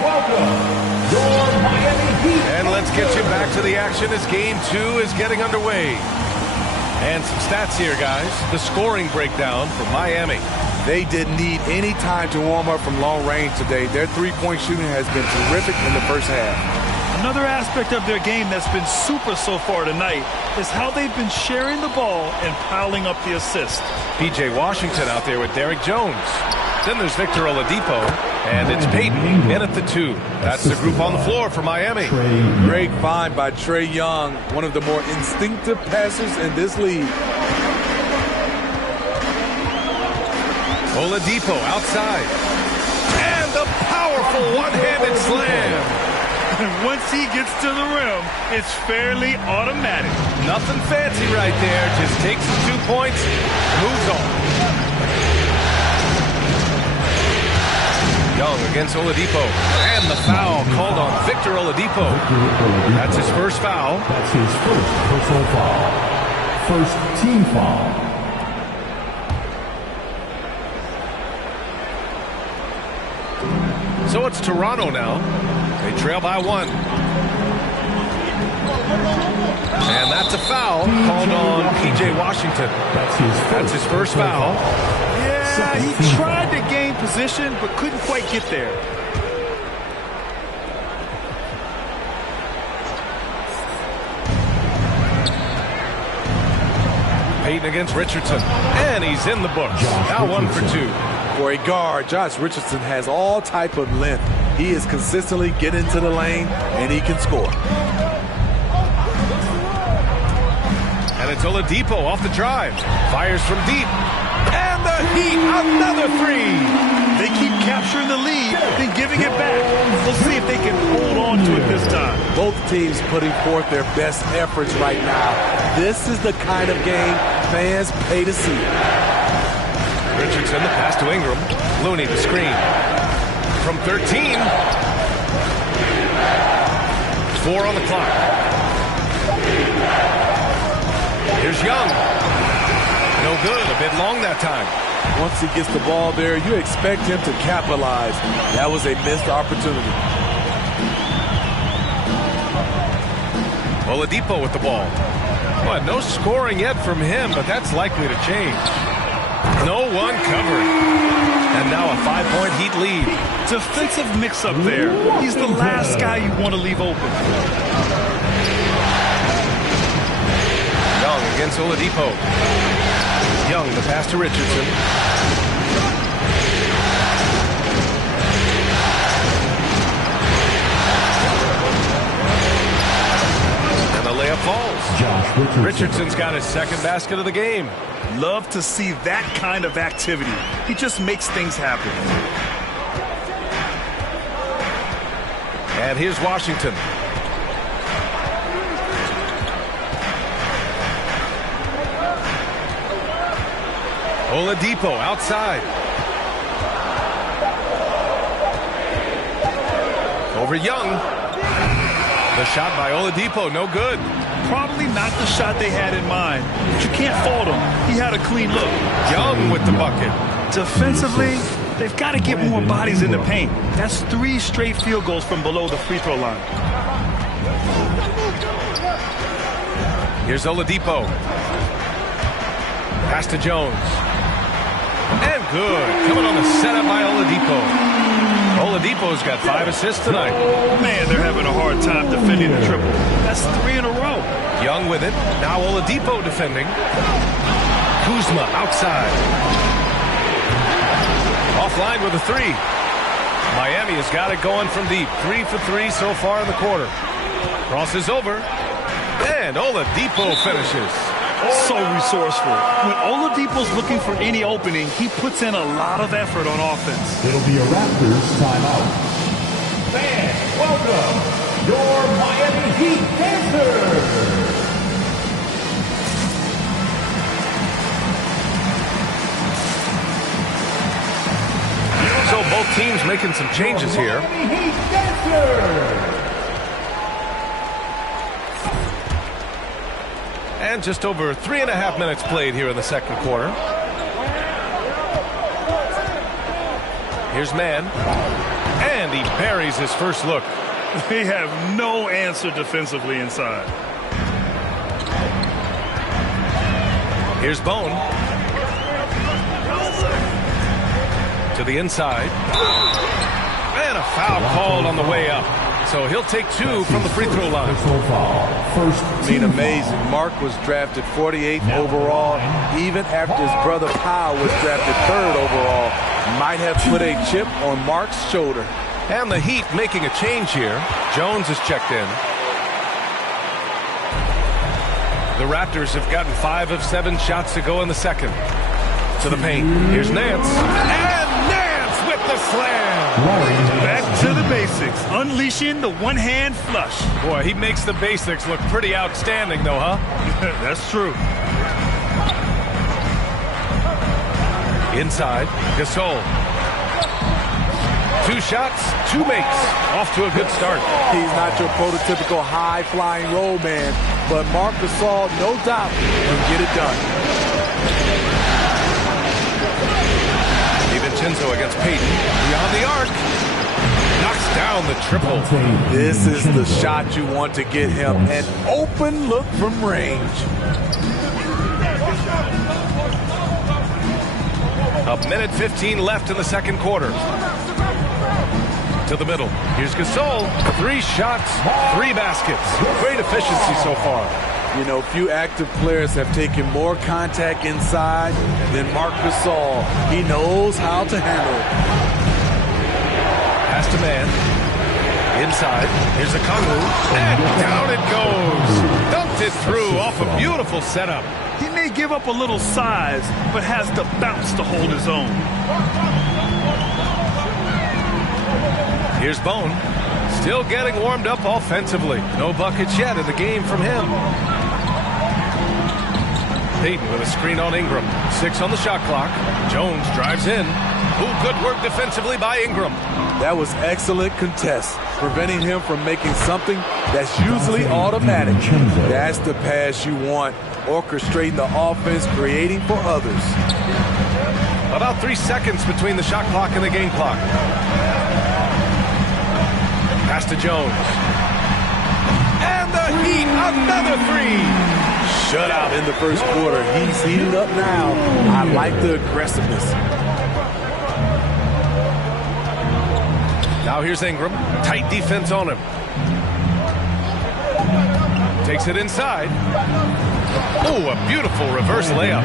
welcome your Miami Heat. And let's get you back to the action as Game 2 is getting underway. And some stats here, guys. The scoring breakdown for Miami. They didn't need any time to warm up from long range today. Their three-point shooting has been terrific in the first half. Another aspect of their game that's been super so far tonight is how they've been sharing the ball and piling up the assists. P.J. Washington out there with Derek Jones. Then there's Victor Oladipo, and it's Payton in at the 2. That's the group on the floor for Miami. Great find by Trae Young, one of the more instinctive passers in this league. Oladipo outside. And the powerful one-handed slam. Once he gets to the rim, it's fairly automatic. Nothing fancy right there. Just takes his 2 points, moves on. Young against Oladipo. And the foul called on Victor Oladipo. That's his first foul. That's his first personal foul. First team foul. So it's Toronto now. They trail by 1. And that's a foul called on P.J. Washington. That's his first foul. Yeah, he tried to gain position, but couldn't quite get there. Payton against Richardson. And he's in the books. Now 1 for 2. For a guard, Josh Richardson has all type of length. He is consistently getting to the lane, and he can score. And it's Oladipo off the drive. Fires from deep. And the Heat, another 3. They keep capturing the lead, then giving it back. We'll see if they can hold on to it this time. Both teams putting forth their best efforts right now. This is the kind of game fans pay to see. Richardson, the pass to Ingram. Looney, the screen. From 13. 4 on the clock. Here's Young. No good. A bit long that time. Once he gets the ball there, you expect him to capitalize. That was a missed opportunity. Oladipo with the ball. Well, no scoring yet from him, but that's likely to change. No one covering. And now a 5-point Heat lead. Defensive mix-up there. He's the last guy you want to leave open. Young against Oladipo. Young, the pass to Richardson. And the layup falls. Richardson's got his second basket of the game. Love to see that kind of activity. He just makes things happen. And here's Washington. Oladipo outside. Over Young. The shot by Oladipo, no good. Probably not the shot they had in mind, but you can't fault him. He had a clean look. Young with the bucket. Defensively, they've got to get more bodies in the paint. That's 3 straight field goals from below the free throw line. Here's Oladipo. Pass to Jones. And good. Coming on the setup by Oladipo. Oladipo's got 5 assists tonight. Man, they're having a hard time defending the triple. That's 3 in a row. Young with it. Now Oladipo defending. Kuzma outside. Offline with a 3. Miami has got it going from deep. 3 for 3 so far in the quarter. Crosses over. And Oladipo finishes. So resourceful. When Oladipo's looking for any opening, he puts in a lot of effort on offense. It'll be a Raptors timeout. Fans, welcome your Miami Heat Dancers. both teams making some changes here. And just over 3.5 minutes played here in the second quarter. Here's Man. And he buries his first look. They have no answer defensively inside. Here's Bone. To the inside. And a foul called on the way up. So he'll take 2 from the free throw line. I mean, amazing. Mark was drafted 48th overall, even after his brother Kyle was drafted 3rd overall. Might have put a chip on Mark's shoulder. And the Heat making a change here. Jones is checked in. The Raptors have gotten 5 of 7 shots to go in the second. To the paint. Here's Nance. And Nance with the slam. Back to the basics. Unleashing the one-hand flush. Boy, he makes the basics look pretty outstanding, though, huh? That's true. Inside, Gasol. 2 shots, 2 makes. Off to a good start. He's not your prototypical high-flying roll man, but Marc Gasol, no doubt, can get it done. DiVincenzo against Payton. Beyond the arc. Knocks down the triple. This is the shot you want to get him. An open look from range. A minute 15 left in the second quarter. To the middle. Here's Gasol. 3 shots, 3 baskets. Great efficiency so far. You know, few active players have taken more contact inside than Marc Gasol. He knows how to handle it. Pass to Man. Inside. Here's a Kongu. And down it goes. Dumped it through off a beautiful setup. He may give up a little size, but has the bounce to hold his own. Here's Bone. Still getting warmed up offensively. No buckets yet in the game from him. Payton with a screen on Ingram. 6 on the shot clock. Jones drives in. Ooh, good work defensively by Ingram. That was excellent contest, preventing him from making something that's usually automatic. That's the pass you want. Orchestrating the offense, creating for others. About 3 seconds between the shot clock and the game clock. Pass to Jones. And the Heat, another 3. Shutout in the first quarter. He's heated up now. I like the aggressiveness. Now here's Ingram. Tight defense on him. Takes it inside. Oh, a beautiful reverse layup.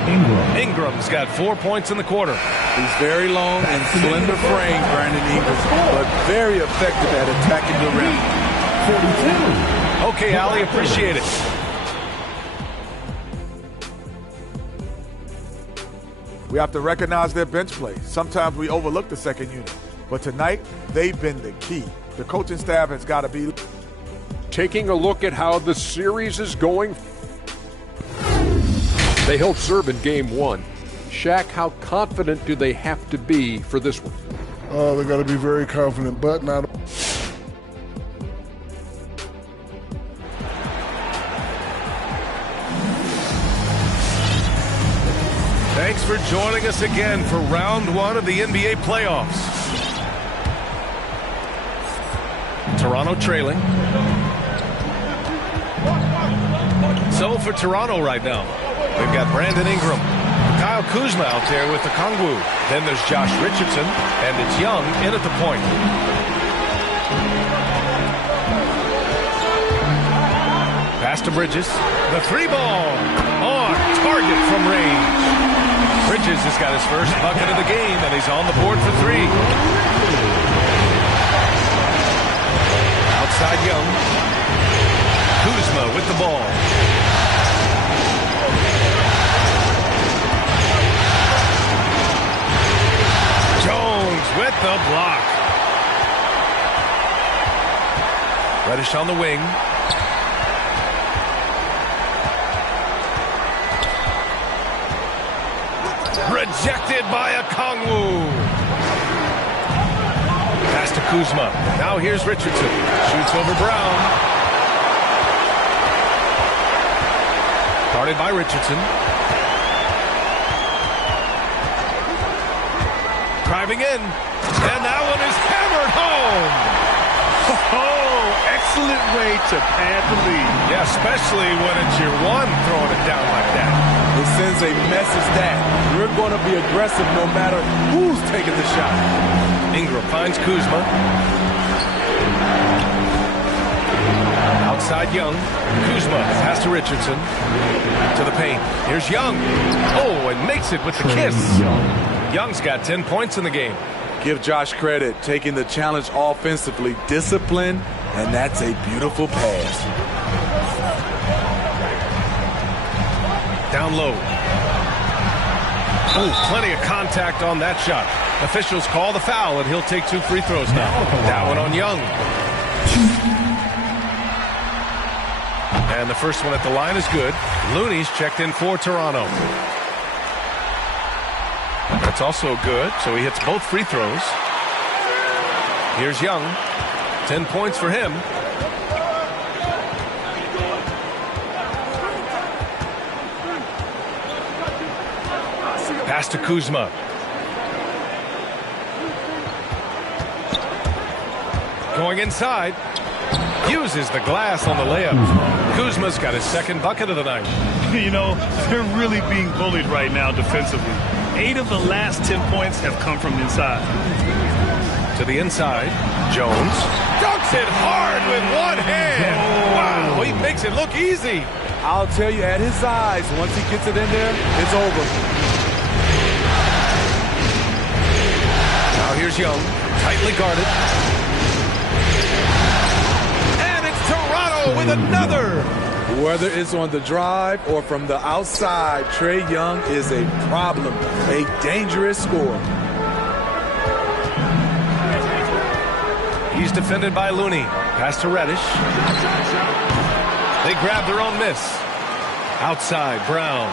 Ingram's got 4 points in the quarter. He's very long and slender frame, Brandon Ingram, but very effective at attacking the rim. 42. Okay, Ali, appreciate it. We have to recognize their bench play. Sometimes we overlook the second unit, but tonight they've been the key. The coaching staff has got to be. Taking a look at how the series is going. They held serve in game 1. Shaq, how confident do they have to be for this one? They got to be very confident, but not. Thanks for joining us again for round 1 of the NBA playoffs. Toronto trailing. So for Toronto right now, we've got Brandon Ingram, Kyle Kuzma out there with the Kongu. Then there's Josh Richardson, and it's Young in at the point. Pass to Bridges. The 3-ball on target from range. Bridges has got his first bucket of the game, and he's on the board for 3. Outside Young. Kuzma with the ball. Jones with the block. Reddish on the wing. Rejected by a Kongwu. to Kuzma. Now here's Richardson. Shoots over Brown. Guarded by Richardson. Driving in. And that one is hammered home. Oh, excellent way to pad the lead. Yeah, especially when it's your one throwing it down like that. It sends a message that we're going to be aggressive no matter who's taking the shot. Ingram finds Kuzma. Outside Young. Kuzma pass to Richardson. To the paint. Here's Young. Oh, and makes it with the kiss. Young's got 10 points in the game. Give Josh credit, taking the challenge offensively, discipline, and that's a beautiful pass. Down low. Oh, plenty of contact on that shot. Officials call the foul, and he'll take 2 free throws now. That one on Young. And the first one at the line is good. Looney's checked in for Toronto. That's also good, so he hits both free throws. Here's Young. 10 points for him. Pass to Kuzma. Going inside. Uses the glass on the layup. Kuzma's got his second bucket of the night. You know, they're really being bullied right now defensively. 8 of the last 10 points have come from inside. To the inside. Jones. Dunks it hard with one hand. Wow, he makes it look easy. I'll tell you, at his size, once he gets it in there, it's over. Now here's Young. Tightly guarded. And it's Toronto with another. Whether it's on the drive or from the outside, Trae Young is a problem, a dangerous scorer. He's defended by Looney. Pass to Reddish. They grab their own miss. Outside, Brown.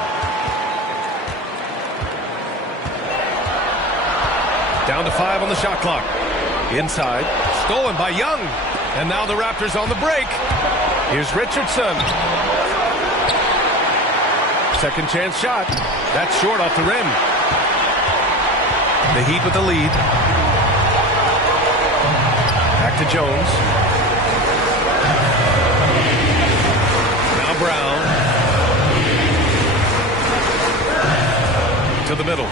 Down to 5 on the shot clock. Inside, stolen by Young. And now the Raptors on the break. Here's Richardson. Second chance shot. That's short off the rim. The Heat with the lead. Back to Jones. Now Brown. To the middle.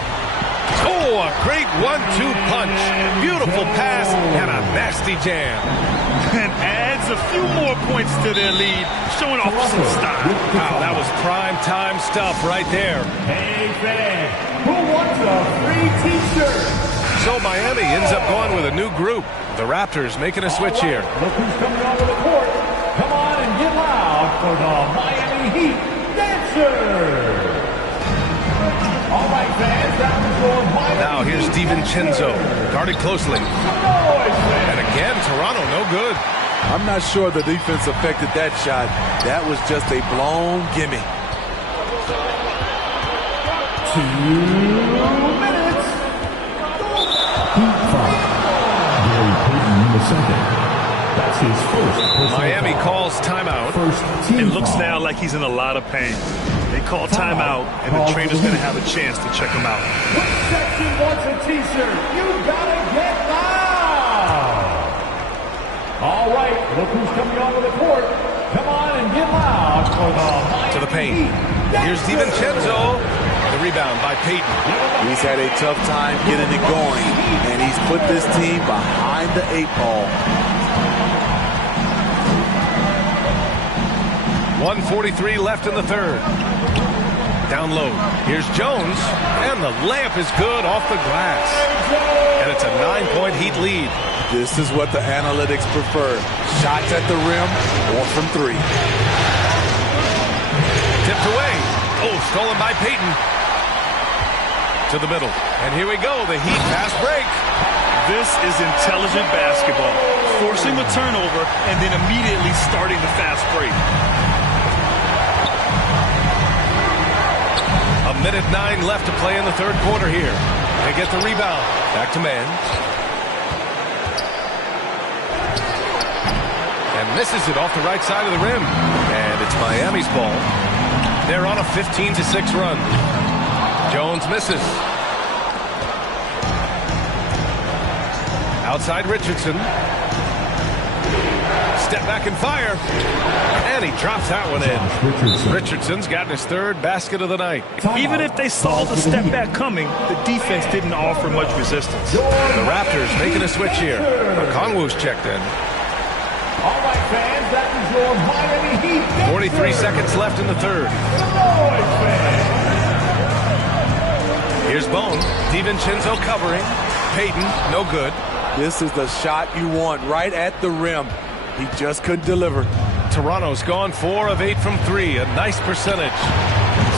Oh, a great 1-2 punch. Beautiful pass and a nasty jam. And adds a few more points to their lead, showing off some style. Wow, that was prime time stuff right there. Hey, fans, who wants a free T-shirt? So Miami ends up going with a new group. The Raptors making a switch here. Look who's coming onto the court. Come on and get loud for the Miami Heat Dancers. All right, fans, that was for Miami. Now here's DiVincenzo, guarded closely. And again, Toronto no good. I'm not sure the defense affected that shot. That was just a blown gimme. 2 minutes. Heat foul. Gary Payton in the second. That's his first. Miami calls timeout. It looks now like he's in a lot of pain. They call timeout, and the trainer's going to have a chance to check him out. Which section wants a T-shirt? You gotta get loud. All right, look who's coming onto the court. Come on and get loud for the Miami to the paint. Here's DiVincenzo. The rebound by Payton. He's had a tough time getting it going, and he's put this team behind the 8 ball. 1:43 left in the third. Down low. Here's Jones. And the layup is good off the glass. And it's a 9-point Heat lead. This is what the analytics prefer. Shots at the rim or from 3. Tipped away. Oh, stolen by Payton. To the middle. And here we go. The Heat fast break. This is intelligent basketball. Forcing the turnover and then immediately starting the fast break. 1:09 left to play in the third quarter here. They get the rebound. Back to man. and misses it off the right side of the rim. And it's Miami's ball. They're on a 15-6 run. Jones misses. Outside Richardson. Step back and fire. And he drops that one in. Richardson's gotten his third basket of the night. Even if they saw the step back coming, the defense didn't offer much resistance. The Raptors making a switch here. Okongwu's checked in. All right, fans, that is your Miami Heat. 43 seconds left in the third. Here's Bone. DiVincenzo covering. Payton, no good. This is the shot you want right at the rim. He just couldn't deliver. Toronto's gone 4 of 8 from 3. A nice percentage.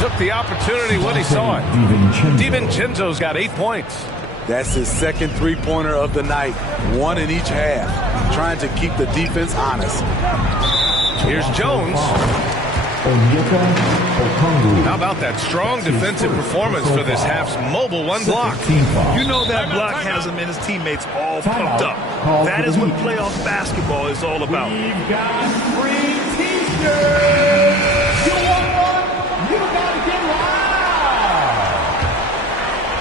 Took the opportunity when he saw it. DiVincenzo's got 8 points. That's his second three-pointer of the night. 1 in each half. Trying to keep the defense honest. Here's Jones. How about that strong defensive performance for this half's mobile one block? You know that block has him and his teammates all pumped up. That is what playoff basketball is all about. We've got free T-shirts. You want one? You gotta get loud.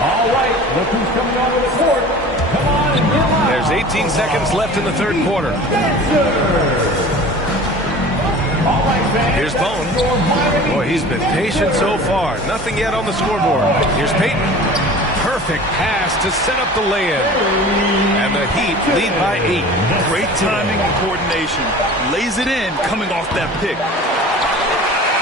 All right, look who's coming onto the court. Come on and get loud. There's 18 seconds left in the third quarter. Here's Bone. Boy, he's been patient so far. Nothing yet on the scoreboard. Here's Payton. Perfect pass to set up the lay-in. And the Heat lead by 8. Great timing and coordination. Lays it in coming off that pick.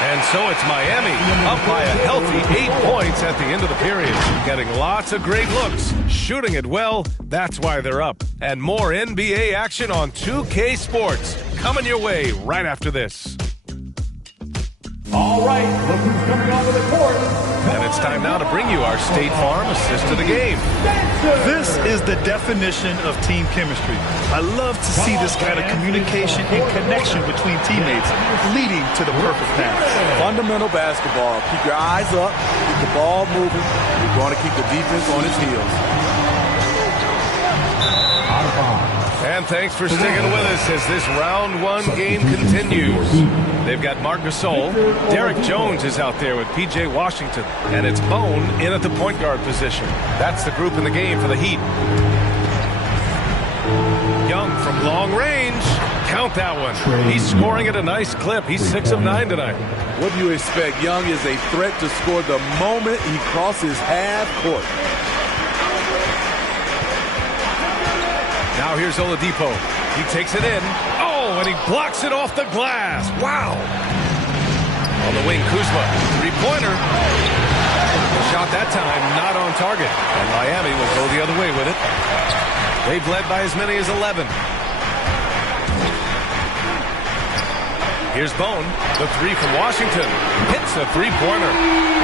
And so it's Miami up by a healthy 8 points at the end of the period. Getting lots of great looks. Shooting it well. That's why they're up. And more NBA action on 2K Sports. Coming your way right after this. All right, look who's coming onto the court. And it's time now to bring you our State Farm assist of the game. This is the definition of team chemistry. I love to see this kind of communication and connection between teammates leading to the perfect pass. Fundamental basketball. Keep your eyes up. Keep the ball moving. You're going to keep the defense on its heels. And thanks for sticking with us as this round 1 game continues. They've got Marc Gasol. Derek Jones is out there with P.J. Washington. And it's Bone in at the point guard position. That's the group in the game for the Heat. Young from long range. Count that one. He's scoring at a nice clip. He's 6 of 9 tonight. What do you expect? Young is a threat to score the moment he crosses half court. Now here's Oladipo. He takes it in. Oh, and he blocks it off the glass. Wow. On the wing, Kuzma. 3-pointer. Shot that time, not on target. And Miami will go the other way with it. They've led by as many as 11. Here's Bone. The 3 from Washington. Hits a 3-pointer.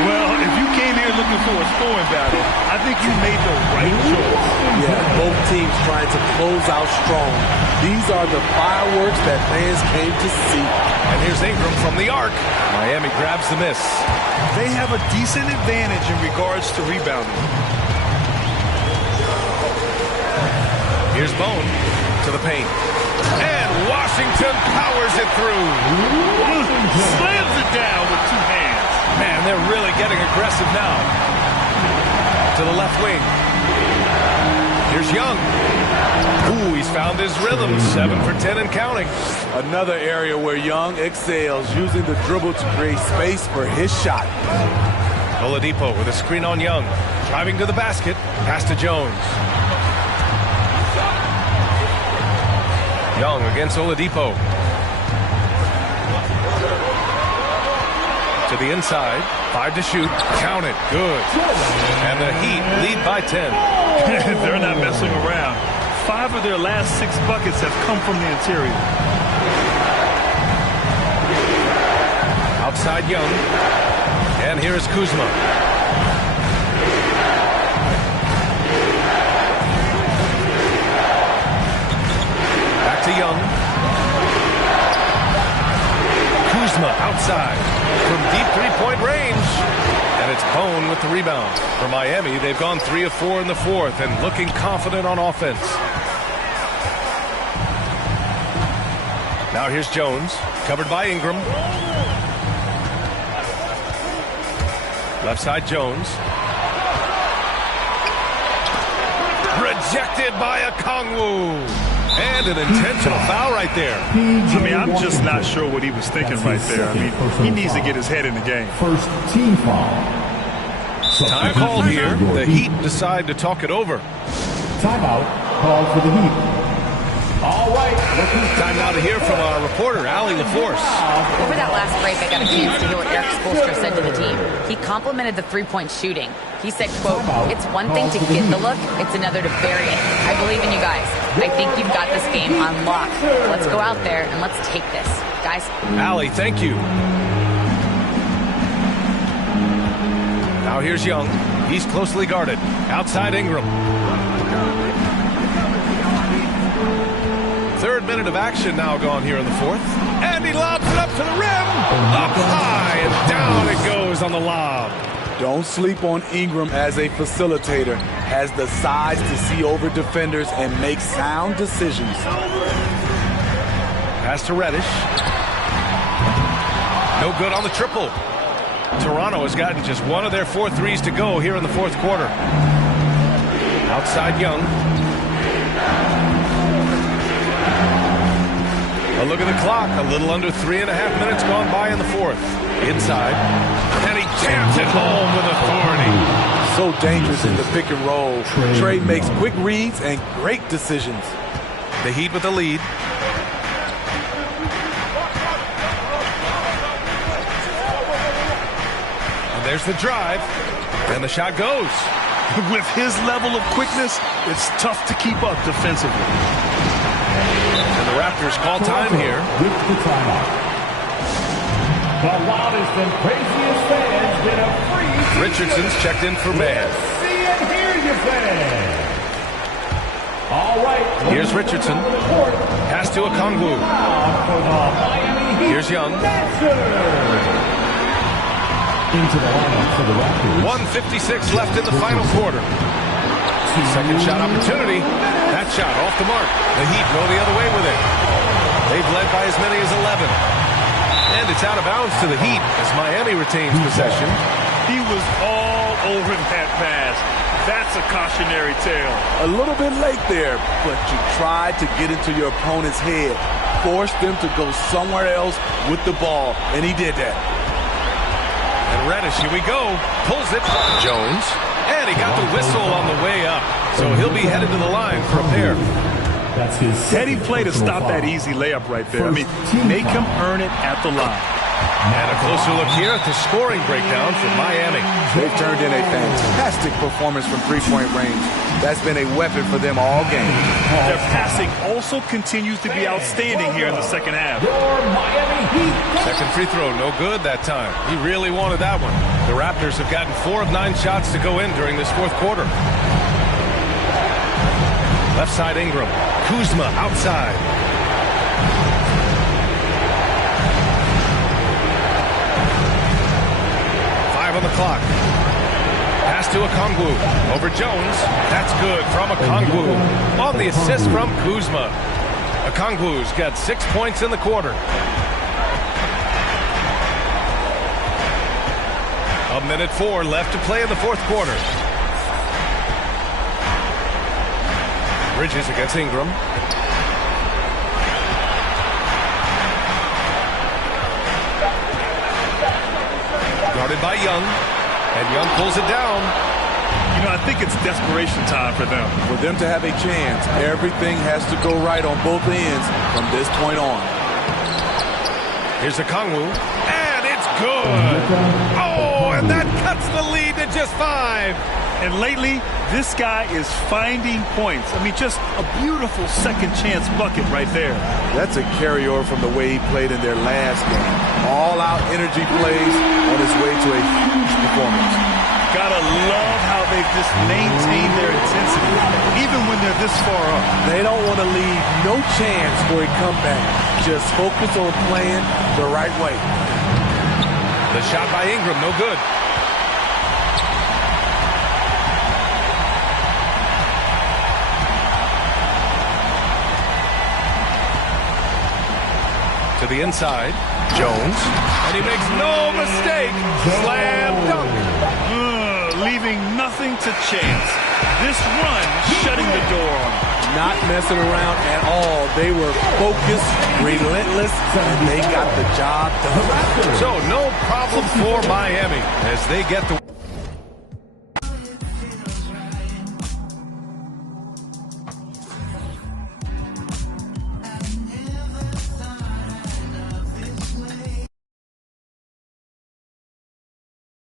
Well, if you came here looking for a scoring battle, I think you made the right choice. Yeah, both teams trying to close out strong. These are the fireworks that fans came to see. And here's Ingram from the arc. Miami grabs the miss. They have a decent advantage in regards to rebounding. Here's Bone to the paint. And Washington powers it through. Slams it down with 2 hands. Man, they're really getting aggressive now. To the left wing. Here's Young. Ooh, he's found his rhythm. 7 for 10 and counting. Another area where Young excels, using the dribble to create space for his shot. Oladipo with a screen on Young. Driving to the basket. Pass to Jones. Young against Oladipo. To the inside. 5 to shoot. Count it. Good. And the Heat lead by 10. They're not messing around. 5 of their last 6 buckets have come from the interior. Outside Young. And here is Kuzma. Back to Young. Kuzma outside from deep 3-point range. And it's Bone with the rebound. For Miami, they've gone 3 of 4 in the fourth and looking confident on offense. Now here's Jones, covered by Ingram. Left side Jones. Rejected by Okongwu. And an intentional foul right there. I mean, I'm just not sure what he was thinking right there. I mean, he needs to get his head in the game. First team foul. Time called here. The Heat decide to talk it over. Timeout called for the Heat. All right. Time now to hear from our reporter, Allie LaForce. Over that last break, I got a chance to hear what Eric Spoelstra said to the team. He complimented the three-point shooting. He said, quote, "It's one thing to get the look, it's another to bury it. I believe in you guys. I think you've got this game on lock. Let's go out there and let's take this. Guys." Allie, thank you. Now here's Young. He's closely guarded. Outside Ingram. Third minute of action now gone here in the fourth. And he lobs it up to the rim. Up high and down it goes on the lob. Don't sleep on Ingram as a facilitator. Has the size to see over defenders and make sound decisions. Pass to Reddish. No good on the triple. Toronto has gotten just one of their 4 threes to go here in the fourth quarter. Outside Young. A look at the clock. A little under 3.5 minutes gone by in the fourth. Inside. And he jams it home with authority. So dangerous in the pick and roll. Trey makes quick reads and great decisions. The Heat with the lead. And there's the drive. And the shot goes. With his level of quickness, it's tough to keep up defensively. And the Raptors call time here. With the timeout. The loudest and craziest fans get a free ticket. Richardson's checked in for man. See and hear you, fans. All right. Here's Richardson. Pass to Okongwu. Here's Young. Into the lineup for the Raptors. 1:56 left in the final quarter. Second shot opportunity. That shot off the mark. The Heat go the other way with it. They've led by as many as 11. And it's out of bounds to the Heat as Miami retains possession. He was all over that pass. That's a cautionary tale. A little bit late there, but you tried to get into your opponent's head. Force them to go somewhere else with the ball, and he did that. And Reddish, here we go. Pulls it. Jones. And he got the whistle on the way up. So he'll be headed to the line for a pair. That's his Heady play to stop that easy layup right there. I mean, make him earn it at the line. And a closer look here at the scoring breakdown for Miami. They've turned in a fantastic performance from three-point range. That's been a weapon for them all game. Their passing also continues to be outstanding here in the second half. Second free throw, no good that time. He really wanted that one. The Raptors have gotten 4 of 9 shots to go in during this fourth quarter. Left side Ingram. Kuzma outside. On the clock. Pass to Okongwu. Over Jones. That's good from Okongwu. On the assist from Kuzma. Okongwu's got 6 points in the quarter. A minute 4 left to play in the fourth quarter. Bridges against Ingram. Guarded by Young, and Young pulls it down. You know, I think it's desperation time for them. For them to have a chance, everything has to go right on both ends from this point on. Here's Okongwu, and it's good. Oh, and that cuts the lead to just 5. And lately, this guy is finding points. I mean, just a beautiful second chance bucket right there. That's a carryover from the way he played in their last game. All-out energy plays on his way to a huge performance. Gotta love how they've just maintained their intensity, even when they're this far up. They don't want to leave no chance for a comeback. Just focus on playing the right way. The shot by Ingram, no good. to the inside. Jones. And he makes no mistake. Slam dunk. Leaving nothing to chance. This run shutting the door on him. Not messing around at all. They were focused, relentless, and they got the job done. So no problem for Miami as they get the...